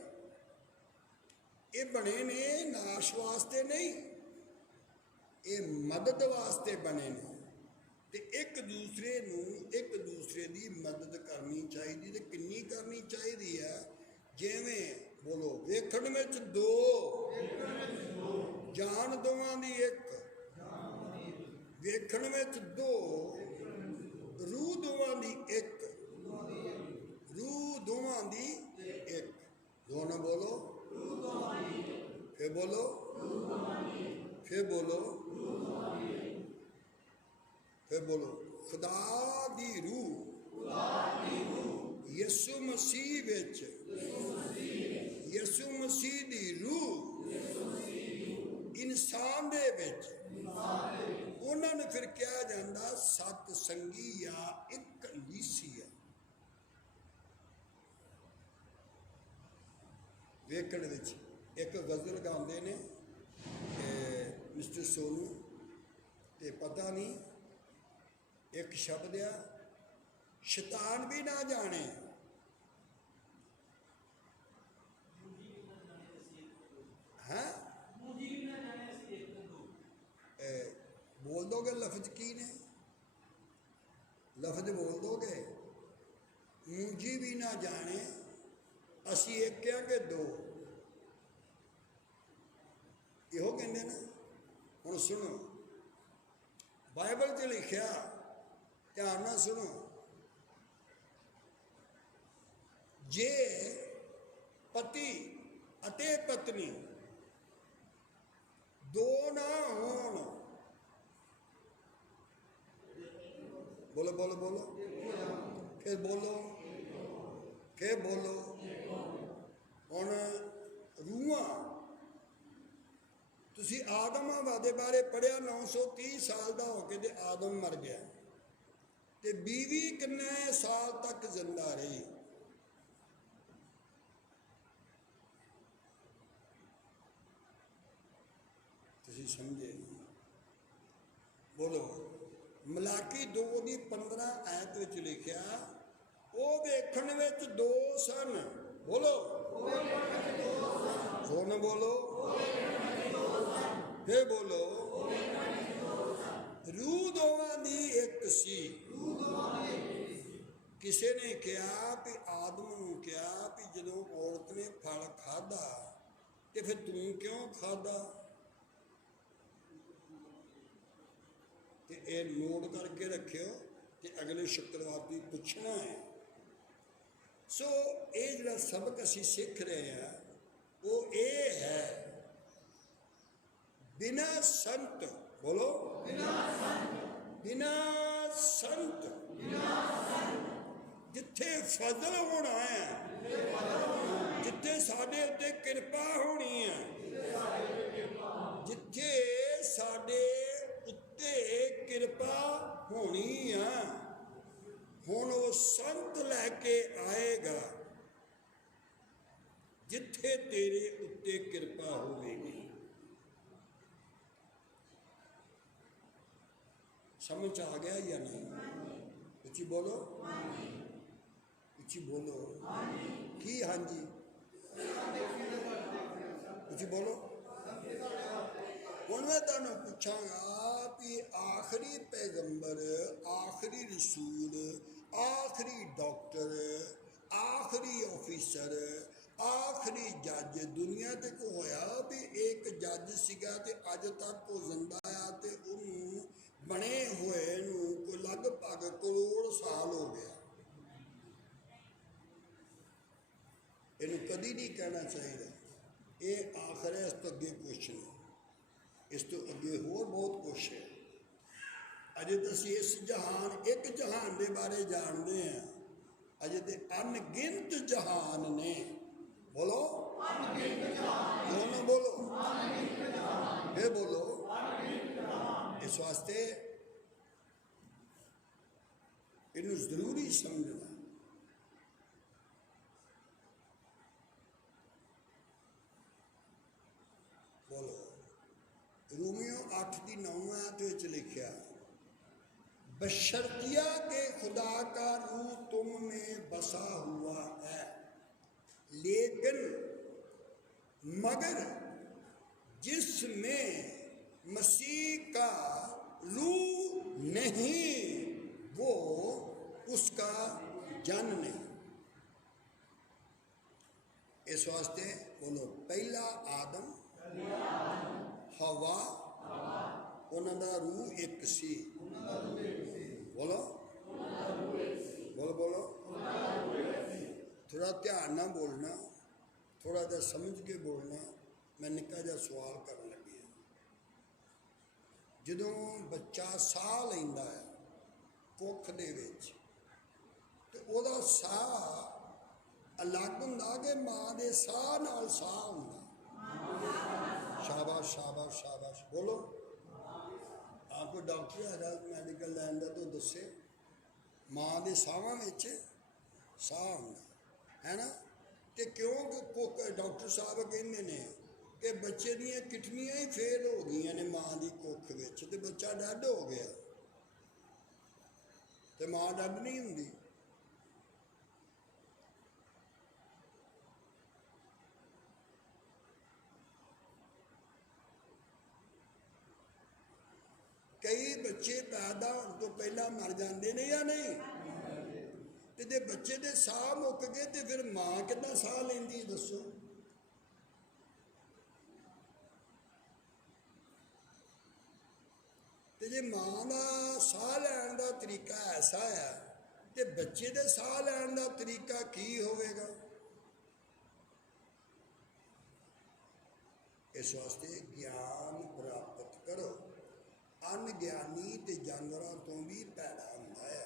ਇਹ ਬਣੇ ਨੇ ਨਾਸ਼ ਵਾਸਤੇ ਨਹੀਂ, ਇਹ ਮਦਦ ਵਾਸਤੇ ਬਣੇ ਨੇ। ਤੇ ਇੱਕ ਦੂਸਰੇ ਨੂੰ ਇੱਕ ਦੂਸਰੇ ਦੀ ਮਦਦ ਕਰਨੀ ਚਾਹੀਦੀ। ਤੇ ਕਿੰਨੀ ਕਰਨੀ ਚਾਹੀਦੀ ਹੈ? ਜਿਵੇਂ ਬੋਲੋ, ਵੇਖਣ ਵਿੱਚ ਦੋ, ਜਾਨ ਦੋਵਾਂ ਦੀ ਇੱਕ, ਵੇਖਣ ਵਿੱਚ ਦੋ, ਰੂਹ ਦੋਵਾਂ ਦੀ ਇੱਕ, ਰੂਹ ਦੋਵਾਂ ਦੀ ਇੱਕ। ਦੋਨੋਂ ਬੋਲੋ, ਫਿਰ ਬੋਲੋ, ਫਿਰ ਬੋਲੋ, ਫਿਰ ਬੋਲੋ। ਖੁਦਾ ਦੀ ਰੂਹ ਯਿਸੂ ਮਸੀਹ ਵਿੱਚ, ਯਿਸੂ ਮਸੀਹ ਦੀ ਰੂਹ ਇਨਸਾਨ ਦੇ ਵਿੱਚ, ਉਹਨਾਂ ਨੂੰ ਫਿਰ ਕਿਹਾ ਜਾਂਦਾ ਸਤ ਸੰਗੀ ਜਾਂ ਇੱਕ ਲੀਸੀਆ। ਵੇਖਣ ਵਿੱਚ ਇੱਕ ਗਜ਼ਲ ਗਾਉਂਦੇ ਨੇ ਮਿਸਟਰ ਸੋਨੂ, ਤੇ ਪਤਾ ਨਹੀਂ ਇੱਕ ਸ਼ਬਦ ਆ, ਸ਼ੈਤਾਨ ਵੀ ਨਾ ਜਾਣੇ। ਹਾਂ ਬੋਲ ਦੋਗੇ ਲਫ਼ਜ਼ ਕੀ ਨੇ? ਲਫ਼ਜ਼ ਬੋਲ ਦੋਗੇ, ਮੂੰਜੀ ਵੀ ਨਾ ਜਾਣੇ ਅਸੀਂ ਇੱਕ ਆ ਕਿ ਦੋ, ਇਹੋ ਕਹਿੰਦੇ ਨਾ। ਹੁਣ ਸੁਣੋ, ਬਾਈਬਲ 'ਚ ਲਿਖਿਆ, ਧਿਆਨ ਨਾਲ ਸੁਣੋ, ਜੇ ਪਤੀ ਅਤੇ ਪਤਨੀ ਦੋ ਨਾ ਹੋਣ, ਬੋਲੋ ਬੋਲੋ ਬੋਲੋ, ਫਿਰ ਬੋਲੋ, ਫਿਰ ਬੋਲੋ। ਹੁਣ ਰੂਹਾਂ, ਤੁਸੀਂ ਆਦਮ ਦੇ ਬਾਰੇ ਪੜ੍ਹਿਆ, 930 ਸਾਲ ਦਾ ਹੋ ਕੇ ਤੇ ਆਦਮ ਮਰ ਗਿਆ, ਤੇ ਬੀਵੀ ਕਿੰਨੇ ਸਾਲ ਤੱਕ ਜ਼ਿੰਦਾ ਰਹੀ? ਤੁਸੀਂ ਸਮਝੇ? ਬੋਲੋ। ਮਲਾਕੀ 2 ਦੀ 15 ਆਇਤ ਵਿੱਚ ਲਿਖਿਆ, ਉਹ ਵੇਖਣ ਵਿੱਚ ਦੋ ਸਨ। ਬੋਲੋ, ਸੁਣ ਬੋਲੋ, ਫੇ ਬੋਲੋ। ਰੂਹ ਦੋਵਾਂ ਦੀ ਇੱਕ ਸੀ। ਕਿਸੇ ਨੇ ਕਿਹਾ ਵੀ ਆਦਮ ਨੂੰ ਕਿਹਾ ਵੀ ਜਦੋਂ ਔਰਤ ਨੇ ਫਲ ਖਾਧਾ ਤੇ ਫਿਰ ਤੂੰ ਕਿਉਂ ਖਾਧਾ? ਤੇ ਇਹ ਨੋਟ ਕਰਕੇ ਰੱਖਿਓ ਤੇ ਅਗਲੇ ਸ਼ੁੱਕਰਵਾਰ ਦੀ ਪੁੱਛਣਾ ਹੈ। ਸੋ ਇਹ ਜਿਹੜਾ ਸਬਕ ਅਸੀਂ ਸਿੱਖ ਰਹੇ ਹਾਂ ਉਹ ਇਹ ਹੈ, ਬਿਨਾਂ ਸੰਤ, ਬੋਲੋ, ਬਿਨਾਂ ਸੰਤ ਜਿੱਥੇ ਫਜ਼ਲ ਹੋਣਾ ਹੈ, ਜਿੱਥੇ ਸਾਡੇ ਉੱਤੇ ਕਿਰਪਾ ਹੋਣੀ ਹੈ, ਜਿੱਥੇ ਸਾਡੇ ਉੱਤੇ ਕਿਰਪਾ ਹੋਣੀ ਆ, ਹੁਣ ਉਹ ਸੰਤ ਲੈ ਕੇ ਆਏਗਾ ਜਿੱਥੇ ਤੇਰੇ ਉੱਤੇ ਕਿਰਪਾ ਹੋਵੇਗੀ। ਸਮਝ ਆ ਗਿਆ ਜਾਂ ਨਹੀਂ? ਉੱਚੀ ਬੋਲੋ, ਉੱਚੀ ਬੋਲੋ। ਕੀ? ਹਾਂਜੀ, ਉੱਚੀ ਬੋਲੋ। ਹੁਣ ਮੈਂ ਤੁਹਾਨੂੰ ਪੁੱਛਾਂਗਾ ਵੀ ਆਖਰੀ ਪੈਗੰਬਰ, ਆਖਰੀ ਰਸੂਲ, ਆਖਰੀ ਡਾਕਟਰ, ਆਖਰੀ ਆਫਿਸਰ, ਆਖਰੀ ਜੱਜ ਦੁਨੀਆ ਤੇ ਕੋ ਹੋਇਆ ਵੀ ਇੱਕ ਜੱਜ ਸੀਗਾ ਤੇ ਅੱਜ ਤੱਕ ਉਹ ਜ਼ਿੰਦਾ ਆ ਤੇ ਉਹਨੂੰ ਬਣੇ ਹੋਏ ਨੂੰ ਕੋਈ ਲਗਭਗ ਕਰੋੜ ਸਾਲ ਹੋ ਗਿਆ। ਇਹਨੂੰ ਕਦੀ ਨਹੀਂ ਕਹਿਣਾ ਚਾਹੀਦਾ ਇਹ ਆਖਰ ਹੈ, ਇਸ ਤੋਂ ਅੱਗੇ ਕੁਛ ਨਹੀਂ, ਇਸ ਤੋਂ ਅੱਗੇ ਹੋਰ ਬਹੁਤ ਕੁਛ ਹੈ। ਅਜੇ ਤਾਂ ਅਸੀਂ ਇਸ ਜਹਾਨ, ਇੱਕ ਜਹਾਨ ਦੇ ਬਾਰੇ ਜਾਣਦੇ ਹਾਂ, ਅਜੇ ਤੇ ਅਣਗਿਣਤ ਜਹਾਨ ਨੇ। ਬੋਲੋ, ਦੋਨੋਂ ਬੋਲੋ, ਇਹ ਬੋਲੋ। ਇਸ ਵਾਸਤੇ ਇਹਨੂੰ ਜ਼ਰੂਰੀ ਸਮਝਣਾ। ਬੋਲੋ। रोमियो 8 की 9 आयत ਵਿੱਚ लिखा, बशर्तिया के खुदा का रूह तुम में बसा हुआ है, लेकिन मगर जिसमें मसीह का रूह नहीं वो उसका जन नहीं। इस वास्ते बोलो, पहला आदम हवा ਉਹਨਾਂ ਦਾ ਰੂਹ ਇੱਕ ਸੀ। ਬੋਲੋ, ਬੋਲੋ, ਬੋਲੋ। ਥੋੜਾ ਧਿਆਨ ਨਾਲ ਬੋਲਣਾ, ਥੋੜਾ ਜਿਹਾ ਸਮਝ ਕੇ ਬੋਲਣਾ। ਮੈਂ ਨਿੱਕਾ ਜਿਹਾ ਸਵਾਲ ਕਰਨ ਲੱਗੀ ਹਾਂ। ਜਦੋਂ ਬੱਚਾ ਸਾਹ ਲੈਂਦਾ ਹੈ ਕੁੱਖ ਦੇ ਵਿੱਚ ਤੇ ਉਹਦਾ ਸਾਹ ਅਲੱਗ ਹੁੰਦਾ ਕਿ ਮਾਂ ਦੇ ਸਾਹ ਨਾਲ ਸਾਹ ਹੁੰਦਾ? शाबाश, शाबाश, शाबाश। बोलो। आपको डॉक्टर हैगा मैडिकल लाइन का तो दसे, माँ के साहां विच साह हुंदा है ना। तो क्यों डॉक्टर साहब कहते हैं कि बच्चे दियां किडनियां ही फेल हो गई ने माँ की कुख विच ते बच्चा डैड हो गया, तो माँ डैड नहीं हुंदी। कई बच्चे पैदा होने तो पहला मर जाते हैं या नहीं? तो जो बच्चे के साह मुक गए तो फिर माँ कितना साह लेंदी, दसो? तो जो माँ का साह लैन का तरीका ऐसा है तो बच्चे के साह लैन का तरीका की होगा? इस वास्ते ज्ञान प्राप्त करो। अनगियानी ते जानवरों तो भी पैदा होता है।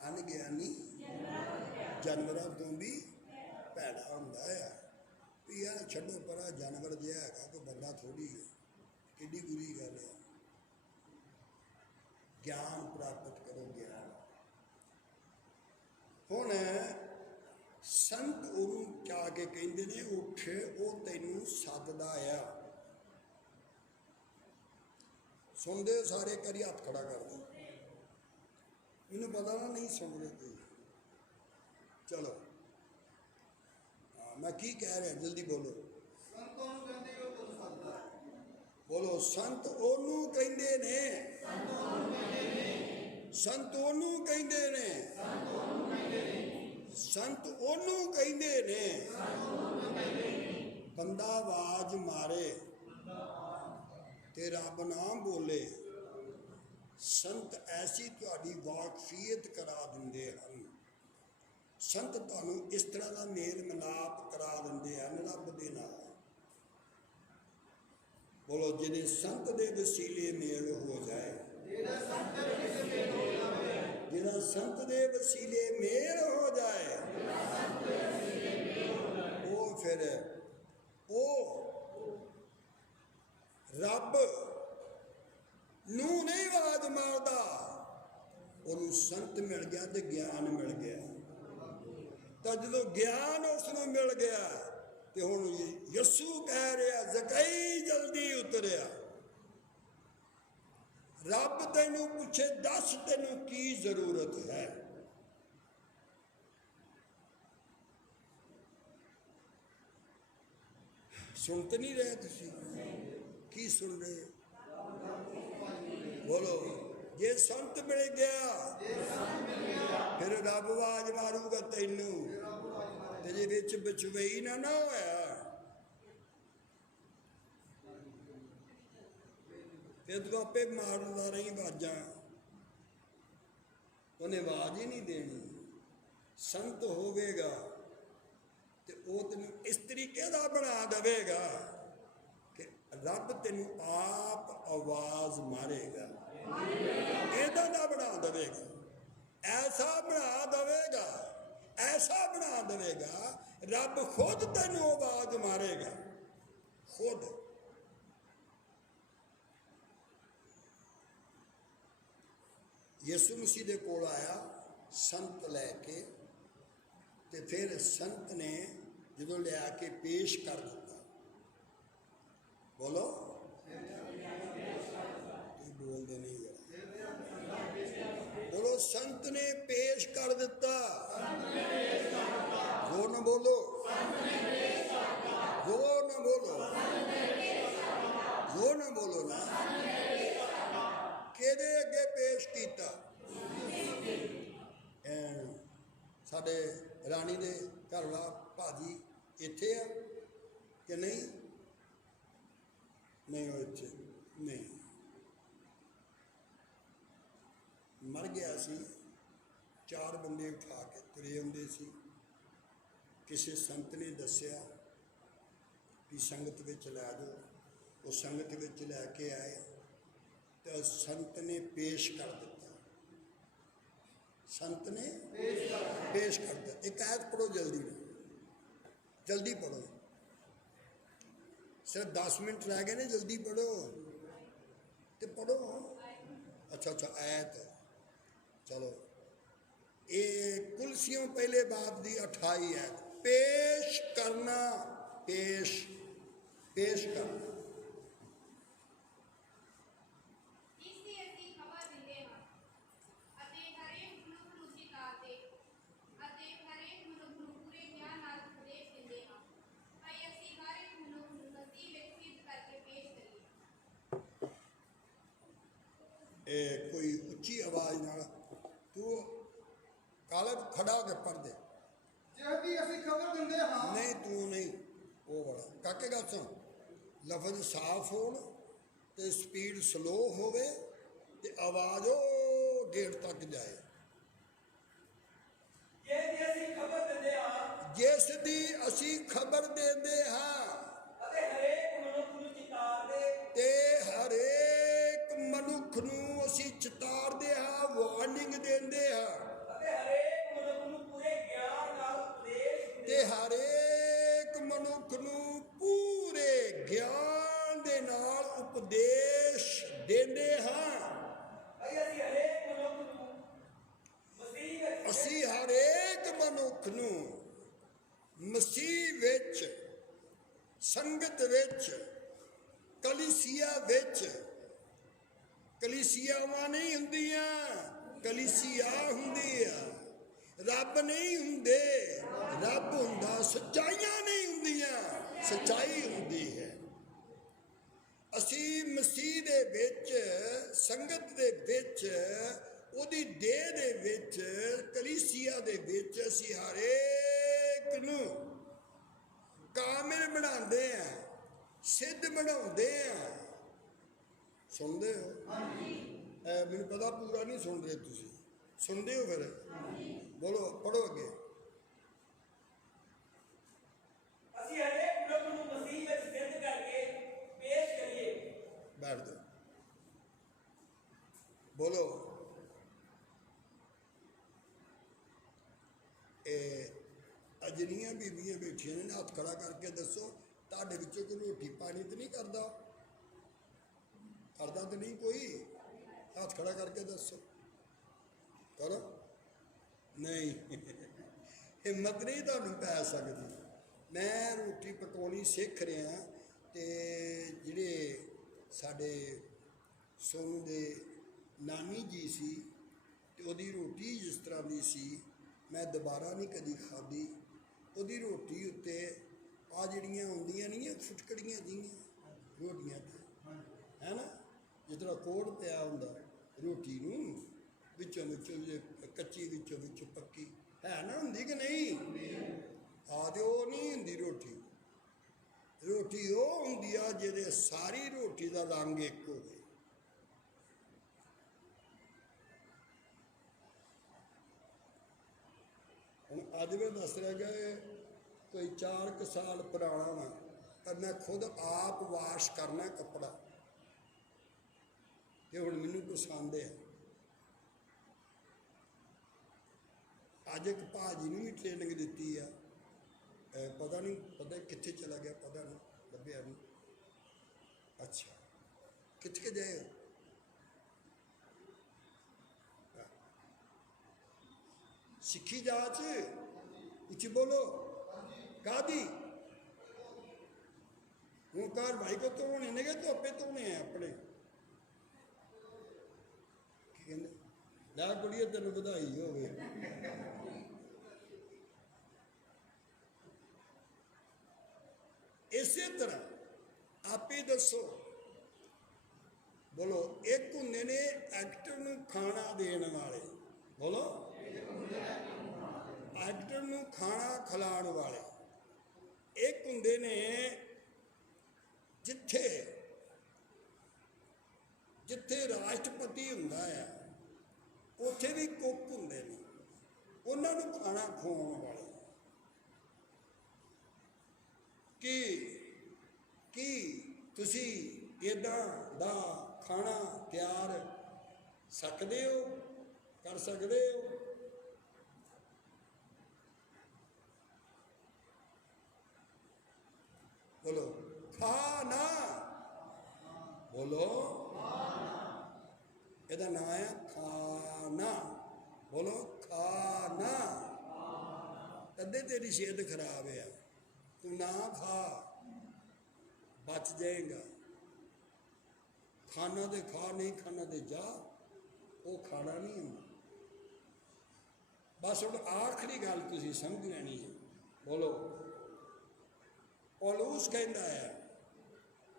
अनगियानी जानवरों तो भी पैदा होता है। भी यार छड्डो परा, जानवर जो है कोई बंदा थोड़ी है, किड्डी बुरी गल है। ज्ञान प्राप्त करो, ज्ञान। हुण संत उन्होंने क्या के कहते हैं, उठ वो तैनू सददा है। ਸੁਣਦੇ ਹੋ ਸਾਰੇ, ਕਰੀ ਹੱਥ ਖੜਾ ਕਰ ਦਿਓ। ਮੈਨੂੰ ਪਤਾ ਨਾ ਨਹੀਂ ਸੁਣਦੇ ਤੁਸੀਂ। ਚਲੋ ਮੈਂ ਕੀ ਕਹਿ ਰਿਹਾ, ਜਲਦੀ ਬੋਲੋ। ਸੰਤੋਂ ਨੂੰ ਕਹਿੰਦੇ ਹੋ ਤੁਮ ਸੰਤਾ। ਬੋਲੋ, ਸੰਤ ਉਹਨੂੰ ਕਹਿੰਦੇ ਨੇ, ਸੰਤ ਉਹਨੂੰ ਕਹਿੰਦੇ ਨੇ, ਸੰਤ ਉਹਨੂੰ ਕਹਿੰਦੇ ਨੇ। ਬੰਦਾ ਆਵਾਜ਼ ਮਾਰੇ ਤੇ ਰੱਬ ਨਾ ਬੋਲੇ, ਸੰਤ ਐਸੀ ਤੁਹਾਡੀ ਵਾਕਫੀਅਤ ਕਰਾ ਦਿੰਦੇ ਹਨ। ਸੰਤ ਤੁਹਾਨੂੰ ਇਸ ਤਰ੍ਹਾਂ ਦਾ ਮੇਲ ਮਿਲਾਪ ਕਰਾ ਦਿੰਦੇ ਹਨ ਰੱਬ ਦੇ ਨਾਲ। ਬੋਲੋ, ਜਿਹਦੇ ਸੰਤ ਦੇ ਵਸੀਲੇ ਮੇਲ ਹੋ ਜਾਏ, ਜਿਹਦਾ ਸੰਤ ਦੇ ਵਸੀਲੇ ਮੇਲ ਹੋ ਜਾਏ, ਉਹ ਫਿਰ ਉਹ ਰੱਬ ਨੂੰ ਨਹੀਂ ਆਵਾਜ਼ ਮਾਰਦਾ, ਉਹਨੂੰ ਸੰਤ ਮਿਲ ਗਿਆ ਤੇ ਗਿਆਨ ਮਿਲ ਗਿਆ। ਤਾਂ ਜਦੋਂ ਗਿਆਨ ਉਸ ਨੂੰ ਮਿਲ ਗਿਆ ਤੇ ਹੁਣ ਯਿਸੂ ਕਹਿ ਰਿਹਾ, ਜ਼ਕਈ ਜਲਦੀ ਉਤਰਿਆ। ਰੱਬ ਤੈਨੂੰ ਪੁੱਛੇ, ਦੱਸ ਤੈਨੂੰ ਕੀ ਜ਼ਰੂਰਤ ਹੈ। ਸੁਣ ਤਾਂ ਨਹੀਂ ਰਹੇ ਤੁਸੀਂ? ਕੀ ਸੁਣ ਰਹੇ? ਬੋਲੋ, ਜੇ ਸੰਤ ਮਿਲ ਗਿਆ ਫਿਰ ਰੱਬ ਆਵਾਜ਼ ਮਾਰੂਗਾ ਤੈਨੂੰ। ਤੇ ਜੇ ਵਿੱਚ ਵਿਚਵਈ ਨਾ ਹੋਇਆ ਫਿਰ ਤੂੰ ਆਪੇ ਮਾਰਦਾ ਰਹੀ ਆਵਾਜ਼ਾਂ, ਉਹਨੇ ਆਵਾਜ਼ ਹੀ ਨਹੀਂ ਦੇਣੀ। ਸੰਤ ਹੋਵੇਗਾ ਤੇ ਉਹ ਤੈਨੂੰ ਇਸ ਤਰੀਕੇ ਦਾ ਬਣਾ ਦੇਵੇਗਾ ਕਿ ਰੱਬ ਤੈਨੂੰ ਆਪ ਆਵਾਜ਼ ਮਾਰੇਗਾ, ਇਹਦਾ ਦਾ ਬਣਾ ਦੇਵੇਗਾ, ਐਸਾ ਬਣਾ ਦੇਵੇਗਾ, ਐਸਾ ਬਣਾ ਦੇਵੇਗਾ, ਰੱਬ ਖੁਦ ਤੈਨੂੰ ਆਵਾਜ਼ ਮਾਰੇਗਾ, ਖੁਦ। ਯਿਸੂ ਮਸੀਹ ਦੇ ਕੋਲ ਆਇਆ ਸੰਤ ਲੈ ਕੇ, ਤੇ ਫਿਰ ਸੰਤ ਨੇ ਜਦੋਂ ਲਿਆ ਕੇ ਪੇਸ਼ ਕਰ ਦਿੱਤਾ। ਬੋਲੋ, ਤੁਸੀਂ ਬੋਲਦੇ ਨਹੀਂ ਯਾਰ। ਬੋਲੋ, ਸੰਤ ਨੇ ਪੇਸ਼ ਕਰ ਦਿੱਤਾ। ਜ਼ੋਰ ਨਾ ਬੋਲੋ, ਜ਼ੋਰ ਨਾ ਬੋਲੋ, ਜ਼ੋਰ ਨਾ ਬੋਲੋ ਨਾ। ਕਿਹਦੇ ਅੱਗੇ ਪੇਸ਼ ਕੀਤਾ? ਸਾਡੇ ਰਾਣੀ ਦੇ ਘਰ ਵਾਲਾ ਭਾਜੀ ਇੱਥੇ ਆ ਕਿ ਨਹੀਂ? ਨਹੀਂ, ਉਹ ਇੱਥੇ ਨਹੀਂ, ਮਰ ਗਿਆ ਸੀ। 4 ਬੰਦੇ ਉਠਾ ਕੇ ਤੁਰੇ ਆਉਂਦੇ ਸੀ। ਕਿਸੇ ਸੰਤ ਨੇ ਦੱਸਿਆ ਕਿ ਸੰਗਤ ਵਿੱਚ ਲੈ ਜਾਓ। ਉਹ ਸੰਗਤ ਵਿੱਚ ਲੈ ਕੇ ਆਏ ਤੇ ਸੰਤ ਨੇ ਪੇਸ਼ ਕਰ ਦਿੱਤਾ। ਸੰਤ ਨੇ ਪੇਸ਼ ਕਰ ਦਿੱਤਾ। ਇੱਕ ਆਇਤ ਪੜੋ ਜਲਦੀ ਨਾਲ, ਜਲਦੀ ਪੜੋ। ਸਿਰ 10 ਮਿੰਟ ਰਹਿ ਗਏ ਨੇ, ਜਲਦੀ ਪੜੋ ਤੇ ਪੜੋ। ਅੱਛਾ ਆਇਤ ਚਲੋ। ਇਹ ਕੁਲਸੀਓਂ ਪਹਿਲੇ ਬਾਬ ਦੀ 28 ਆਇਤ। ਪੇਸ਼ ਕਰਨਾ, ਪੇਸ਼ ਕਰਨਾ। ਇਹ ਕੋਈ ਉੱਚੀ ਆਵਾਜ਼ ਨਾਲ ਤੂੰ ਕਾਲਬ ਖੜਾ ਹੋ ਕੇ ਪੜ੍ਹ ਦੇ। ਜਿਹਦੀ ਅਸੀਂ ਖਬਰ ਦਿੰਦੇ ਹਾਂ। ਨਹੀਂ ਤੂੰ ਨਹੀਂ, ਉਹ ਬੜਾ ਕਾਕੇ ਗੱਲ ਸੁਣ। ਲਫ਼ਜ਼ ਸਾਫ਼ ਹੋਣ ਤੇ ਸਪੀਡ ਸਲੋ ਹੋਵੇ ਤੇ ਆਵਾਜ਼ ਉਹ ਗੇਟ ਤੱਕ ਜਾਏ। ਅਸੀਂ ਖਬਰ ਦਿੰਦੇ ਹਾਂ, ਜਿਸ ਦੀ ਅਸੀਂ ਖਬਰ ਦਿੰਦੇ ਹਾਂ ਅਤੇ ਹਰੇਕ ਮਨੁੱਖ ਨੂੰ ਚਿਤਾਰਦੇ, ਤੇ ਹਰੇਕ ਮਨੁੱਖ ਨੂੰ ਅਸੀਂ ਚਿਤਾਰਦੇ ਹਾਂ, ਵਾਰਨਿੰਗ ਦਿੰਦੇ ਹਾਂ, ਅਤੇ ਹਰੇਕ ਮਨੁੱਖ ਨੂੰ ਪੂਰੇ ਗਿਆਨ ਨਾਲ ਉਪਦੇਸ਼ ਦਿੰਦੇ, ਤੇ ਹਰੇਕ ਮਨੁੱਖ ਨੂੰ ਪੂਰੇ ਗਿਆਨ ਦੇ ਨਾਲ ਉਪਦੇਸ਼ ਦਿੰਦੇ ਹਾਂ। ਅਸੀਂ ਹਰੇਕ ਮਨੁੱਖ ਨੂੰ ਮਸੀਹ ਵਿੱਚ, ਅਸੀਂ ਹਰੇਕ ਮਨੁੱਖ ਨੂੰ ਮਸੀਹ ਵਿੱਚ, ਸੰਗਤ ਵਿੱਚ, ਕਲੀਸਿਆ ਵਿੱਚ ਕਲੀਸਿਆਵਾਂ ਨਹੀਂ ਹੁੰਦੀਆਂ, ਕਲੀਸਿਆ ਹੁੰਦੀ ਆ। ਰੱਬ ਨਹੀਂ ਹੁੰਦੇ, ਰੱਬ ਹੁੰਦਾ। ਸੱਚਾਈਆਂ ਨਹੀਂ ਹੁੰਦੀਆਂ, ਸੱਚਾਈ ਹੁੰਦੀ ਹੈ। ਅਸੀਂ ਮਸੀਹ ਦੇ ਵਿੱਚ, ਸੰਗਤ ਦੇ ਵਿੱਚ, ਉਹਦੀ ਦੇਹ ਦੇ ਵਿੱਚ, ਕਲੀਸਿਆ ਦੇ ਵਿੱਚ ਅਸੀਂ ਹਰੇਕ ਨੂੰ ਕਾਮਿਲ ਬਣਾਉਂਦੇ ਆ, ਸਿੱਧ ਬਣਾਉਂਦੇ ਆ। ਸੁਣਦੇ ਹੋ? ਮੈਨੂੰ ਪਤਾ ਪੂਰਾ ਨਹੀਂ ਸੁਣ ਰਹੇ ਤੁਸੀਂ, ਸੁਣਦੇ ਹੋ ਫਿਰ? ਬੋਲੋ, ਪੜੋ ਅੱਗੇ। ਅਸੀਂ ਹਰੇਕ ਮਨੁੱਖ ਨੂੰ ਮਸੀਹ ਵਿੱਚ ਸਿੱਧ ਕਰਕੇ ਪੇਸ਼ ਕਰੀਏ। ਬੈਠ ਜਾਓ, ਬੋਲੋ। ਇਹ ਅਜਨੀਆਂ ਬੀਬੀਆਂ ਬੈਠੀਆਂ ਨੇ, ਹੱਥ ਖੜਾ ਕਰਕੇ ਦੱਸੋ, ਤੁਹਾਡੇ ਵਿੱਚੋਂ ਕੋਈ ਰੋਟੀ ਪਾਣੀ ਤਾਂ ਨਹੀਂ ਕਰਦਾ? ਕਰਦਾ ਤਾਂ ਨਹੀਂ ਕੋਈ? ਹੱਥ ਖੜਾ ਕਰਕੇ ਦੱਸੋ। ਕਰੋ। ਨਹੀਂ, ਹਿੰਮਤ ਨਹੀਂ ਤੁਹਾਨੂੰ ਪੈ ਸਕਦੀ। ਮੈਂ ਰੋਟੀ ਪਕਾਉਣੀ ਸਿੱਖ ਰਿਹਾ, ਤੇ ਜਿਹੜੇ ਸਾਡੇ ਸੋਨੂੰ ਦੇ ਨਾਨੀ ਜੀ ਸੀ, ਤੇ ਉਹਦੀ ਰੋਟੀ ਜਿਸ ਤਰ੍ਹਾਂ ਦੀ ਸੀ, ਮੈਂ ਦੁਬਾਰਾ ਨਹੀਂ ਕਦੀ ਖਾਧੀ। ਉਹਦੀ ਰੋਟੀ ਉੱਤੇ ਆ ਜਿਹੜੀਆਂ ਹੁੰਦੀਆਂ ਨਹੀਂ, ਫੁਟਕੜੀਆਂ ਜਿਹੀਆਂ ਰੋਟੀਆਂ ਤੇ, ਹੈ ਨਾ, ਜਿਸ ਤਰ੍ਹਾਂ ਕੋੜ ਪਿਆ ਹੁੰਦਾ ਰੋਟੀ ਨੂੰ, ਵਿੱਚੋਂ ਵਿੱਚੋਂ ਕੱਚੀ, ਵਿੱਚੋਂ ਵਿੱਚ ਪੱਕੀ, ਹੈ ਨਾ, ਹੁੰਦੀ ਕਿ ਨਹੀਂ? ਤੇ ਉਹ ਨਹੀਂ ਹੁੰਦੀ ਰੋਟੀ। ਰੋਟੀ ਉਹ ਹੁੰਦੀ ਆ ਜਿਹਦੇ ਸਾਰੀ ਰੋਟੀ ਦਾ ਰੰਗ ਇੱਕ ਹੋਵੇ। ਹੁਣ ਅੱਜ ਮੈਂ ਦੱਸ ਰਿਹਾ ਕਿ ਕੋਈ 4 ਸਾਲ ਪੁਰਾਣਾ ਵਾ, ਪਰ ਮੈਂ ਖੁਦ ਆਪ ਵਾਸ਼ ਕਰਨਾ ਕੱਪੜਾ, ਤੇ ਹੁਣ ਮੈਨੂੰ ਪਸੰਦ ਹੈ। ਅੱਜ ਇੱਕ ਭਾਜੀ ਨੂੰ ਵੀ ਟ੍ਰੇਨਿੰਗ ਦਿੱਤੀ ਆ, ਪਤਾ ਕਿੱਥੇ ਚਲਾ ਗਿਆ, ਪਤਾ ਨਹੀਂ, ਲੱਭਿਆ ਨਹੀਂ। ਅੱਛਾ, ਕਿੱਥੇ ਗਏ ਹੋ? ਸਿੱਖੀ ਜਾਚ, ਉੱਚੀ ਬੋਲੋ। ਕਾਹਦੀ? ਹੁਣ ਘਰ ਭਾਈ ਕੋ ਧੋਣੇ ਨੇ ਕਿ ਧੋਪੇ ਧੋਣੇ ਆ ਆਪਣੇ? ਕੀ ਕਹਿੰਦੇ? ਲੈ ਕੁੜੀਏ, ਤੈਨੂੰ ਵਧਾਈ ਹੋਵੇ। ਇਸੇ ਤਰ੍ਹਾਂ ਆਪੇ ਦੱਸੋ, ਬੋਲੋ। ਇੱਕ ਹੁੰਦੇ ਨੇ ਐਕਟਰ ਨੂੰ ਖਾਣਾ ਦੇਣ ਵਾਲੇ, ਬੋਲੋ। ਐਕਟਰ ਨੂੰ ਖਾਣਾ ਖਿਲਾਉਣ ਵਾਲੇ। ਇੱਕ ਹੁੰਦੇ ਨੇ ਜਿੱਥੇ ਰਾਸ਼ਟਰਪਤੀ ਹੁੰਦਾ ਆ, ਉੱਥੇ ਵੀ ਕੁੱਕ ਹੁੰਦੇ ਨੇ, ਉਹਨਾਂ ਨੂੰ ਖਾਣਾ ਖਵਾਉਣ ਵਾਲੇ। ਕੀ ਤੁਸੀਂ ਇੱਦਾਂ ਦਾ ਖਾਣਾ ਤਿਆਰ ਕਰ ਸਕਦੇ ਹੋ? ਬੋਲੋ। ਖਾਣਾ, ਬੋਲੋ। ਇਹਦਾ ਨਾਂ ਹੈ ਖਾਣਾ, ਬੋਲੋ। ਖਾਣਾ। ਤਦੇ ਤੇਰੀ ਸਿਹਤ ਖਰਾਬ ਆ, ਤੂੰ ਨਾ ਖਾ, ਬਚ ਜਾਏਗਾ। ਖਾਣਾ ਤੇ ਖਾ, ਨਹੀਂ ਖਾਣਾ ਤੇ ਜਾ, ਉਹ ਖਾਣਾ ਨਹੀਂ ਹੁੰਦਾ। ਬਸ ਹੁਣ ਆਖਰੀ ਗੱਲ ਤੁਸੀਂ ਸਮਝ ਲੈਣੀ ਹੈ, ਬੋਲੋ। ਪੌਲੁਸ ਕਹਿੰਦਾ ਹੈ,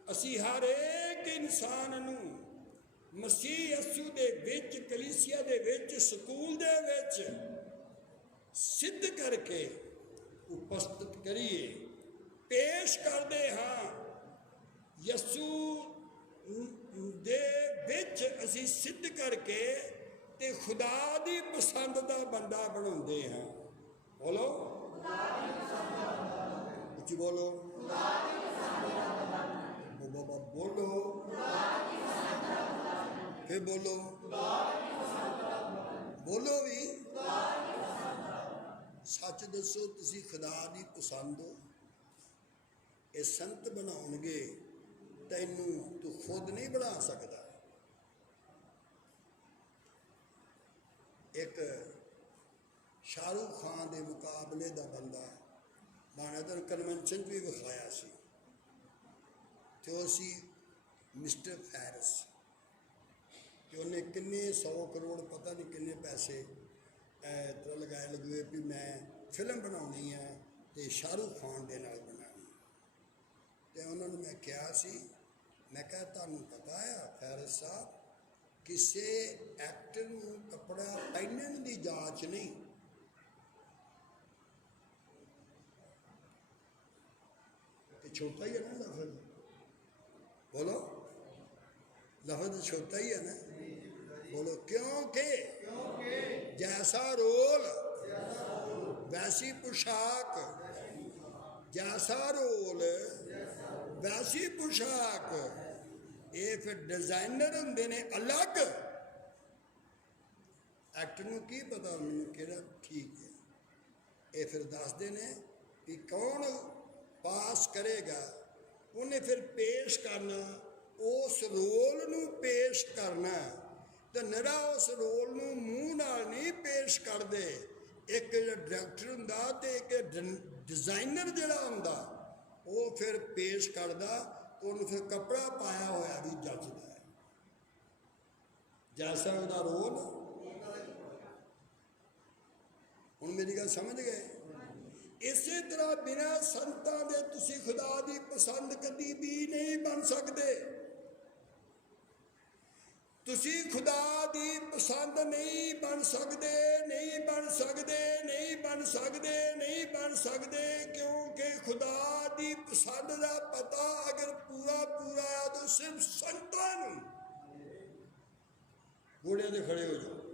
ਅਸੀਂ ਹਰ ਇੱਕ ਇਨਸਾਨ ਨੂੰ ਮਸੀਹ ਯਿਸੂ ਦੇ ਵਿੱਚ, ਕਲੀਸਿਆ ਦੇ ਵਿੱਚ, ਸਕੂਲ ਦੇ ਵਿੱਚ ਸਿੱਧ ਕਰਕੇ ਉਪਸਥਿਤ ਕਰੀਏ, ਪੇਸ਼ ਕਰਦੇ ਹਾਂ। ਯਿਸੂ ਦੇ ਵਿੱਚ ਅਸੀਂ ਸਿੱਧ ਕਰਕੇ ਤੇ ਖੁਦਾ ਦੀ ਪਸੰਦ ਦਾ ਬੰਦਾ ਬਣਾਉਂਦੇ ਹਾਂ। ਬੋਲੋ, ਉੱਚੀ ਬੋਲੋ। ਬੋਲੋ, ਫੇਰ ਬੋਲੋ, ਬੋਲੋ ਵੀ। ਸੱਚ ਦੱਸੋ, ਤੁਸੀਂ ਖੁਦਾ ਦੀ ਪਸੰਦ ਹੋ? ਇਹ ਸੰਤ ਬਣਾਉਣਗੇ ਤੈਨੂੰ, ਤੂੰ ਖੁਦ ਨਹੀਂ ਬਣਾ ਸਕਦਾ। ਇੱਕ ਸ਼ਾਹਰੁਖ ਖਾਨ ਦੇ ਮੁਕਾਬਲੇ ਦਾ ਬੰਦਾ ਬਾਣਾਦਰ ਕਨਵੈਨਸ਼ਨ ਵੀ ਵਿਖਾਇਆ ਸੀ, ਤੇ ਉਹ ਸੀ ਮਿਸਟਰ ਫੈਰਿਸ। ਤੇ ਉਹਨੇ ਕਿੰਨੇ 100 ਕਰੋੜ ਪਤਾ ਨਹੀਂ ਕਿੰਨੇ ਪੈਸੇ ਤਾਂ ਲਗਾਏ ਲਗੂਏ ਵੀ ਮੈਂ ਫਿਲਮ ਬਣਾਉਣੀ ਹੈ ਤੇ ਸ਼ਾਹਰੁਖ ਖਾਨ ਦੇ ਨਾਲ ਬਣਾਉਣੀ। ਤੇ ਉਹਨਾਂ ਨੂੰ ਮੈਂ ਕਿਹਾ ਸੀ, ਮੈਂ ਕਿਹਾ ਤੁਹਾਨੂੰ ਪਤਾ ਆ ਫੈਰਜ਼ ਸਾਹਿਬ, ਕਿਸੇ ਐਕਟਰ ਨੂੰ ਕੱਪੜਾ ਪਹਿਨਣ ਦੀ ਜਾਂਚ ਨਹੀਂ, ਤੇ ਛੋਟਾ ਹੀ ਹੈ ਨਾ ਲਫ਼ਜ਼, ਬੋਲੋ ਲਫ਼ਜ਼ ਛੋਟਾ ਹੀ ਹੈ ਨਾ, बोलो क्योंकि जैसा रोल वैसी पोशाक, जैसा रोल वैसी पोशाक। ये फिर डिजाइनर होंगे ने अलग, एक्टर नूं की पता मैनूं किहड़ा ठीक है। ये फिर दसदे ने कि कौन पास करेगा, उन्हें फिर पेश करना, उस रोल नूं पेश करना। तो निरा उस रोल नूं मूँह नाल नहीं पेश करते। एक डायरैक्टर हुंदा ते एक डिजाइनर जिहड़ा हुंदा वो फिर पेश करदा, उन्हें फिर कपड़ा पाया होया भी जचदा है, जैसा उहदा रोल। हुण मेरी गल समझ गए? इसे तरह बिना संतां दे तुसीं खुदा दी पसंद कदी भी नहीं बन सकते। तुसी खुदा दी पसंद नहीं बन सकते, नहीं बन सकते, नहीं बन सकते, नहीं बन सकते, क्योंकि खुदा दी पसंद का पता अगर पूरा पूरा है तो सिर्फ संतां नूं। घोड़े ते खड़े हो जाओ।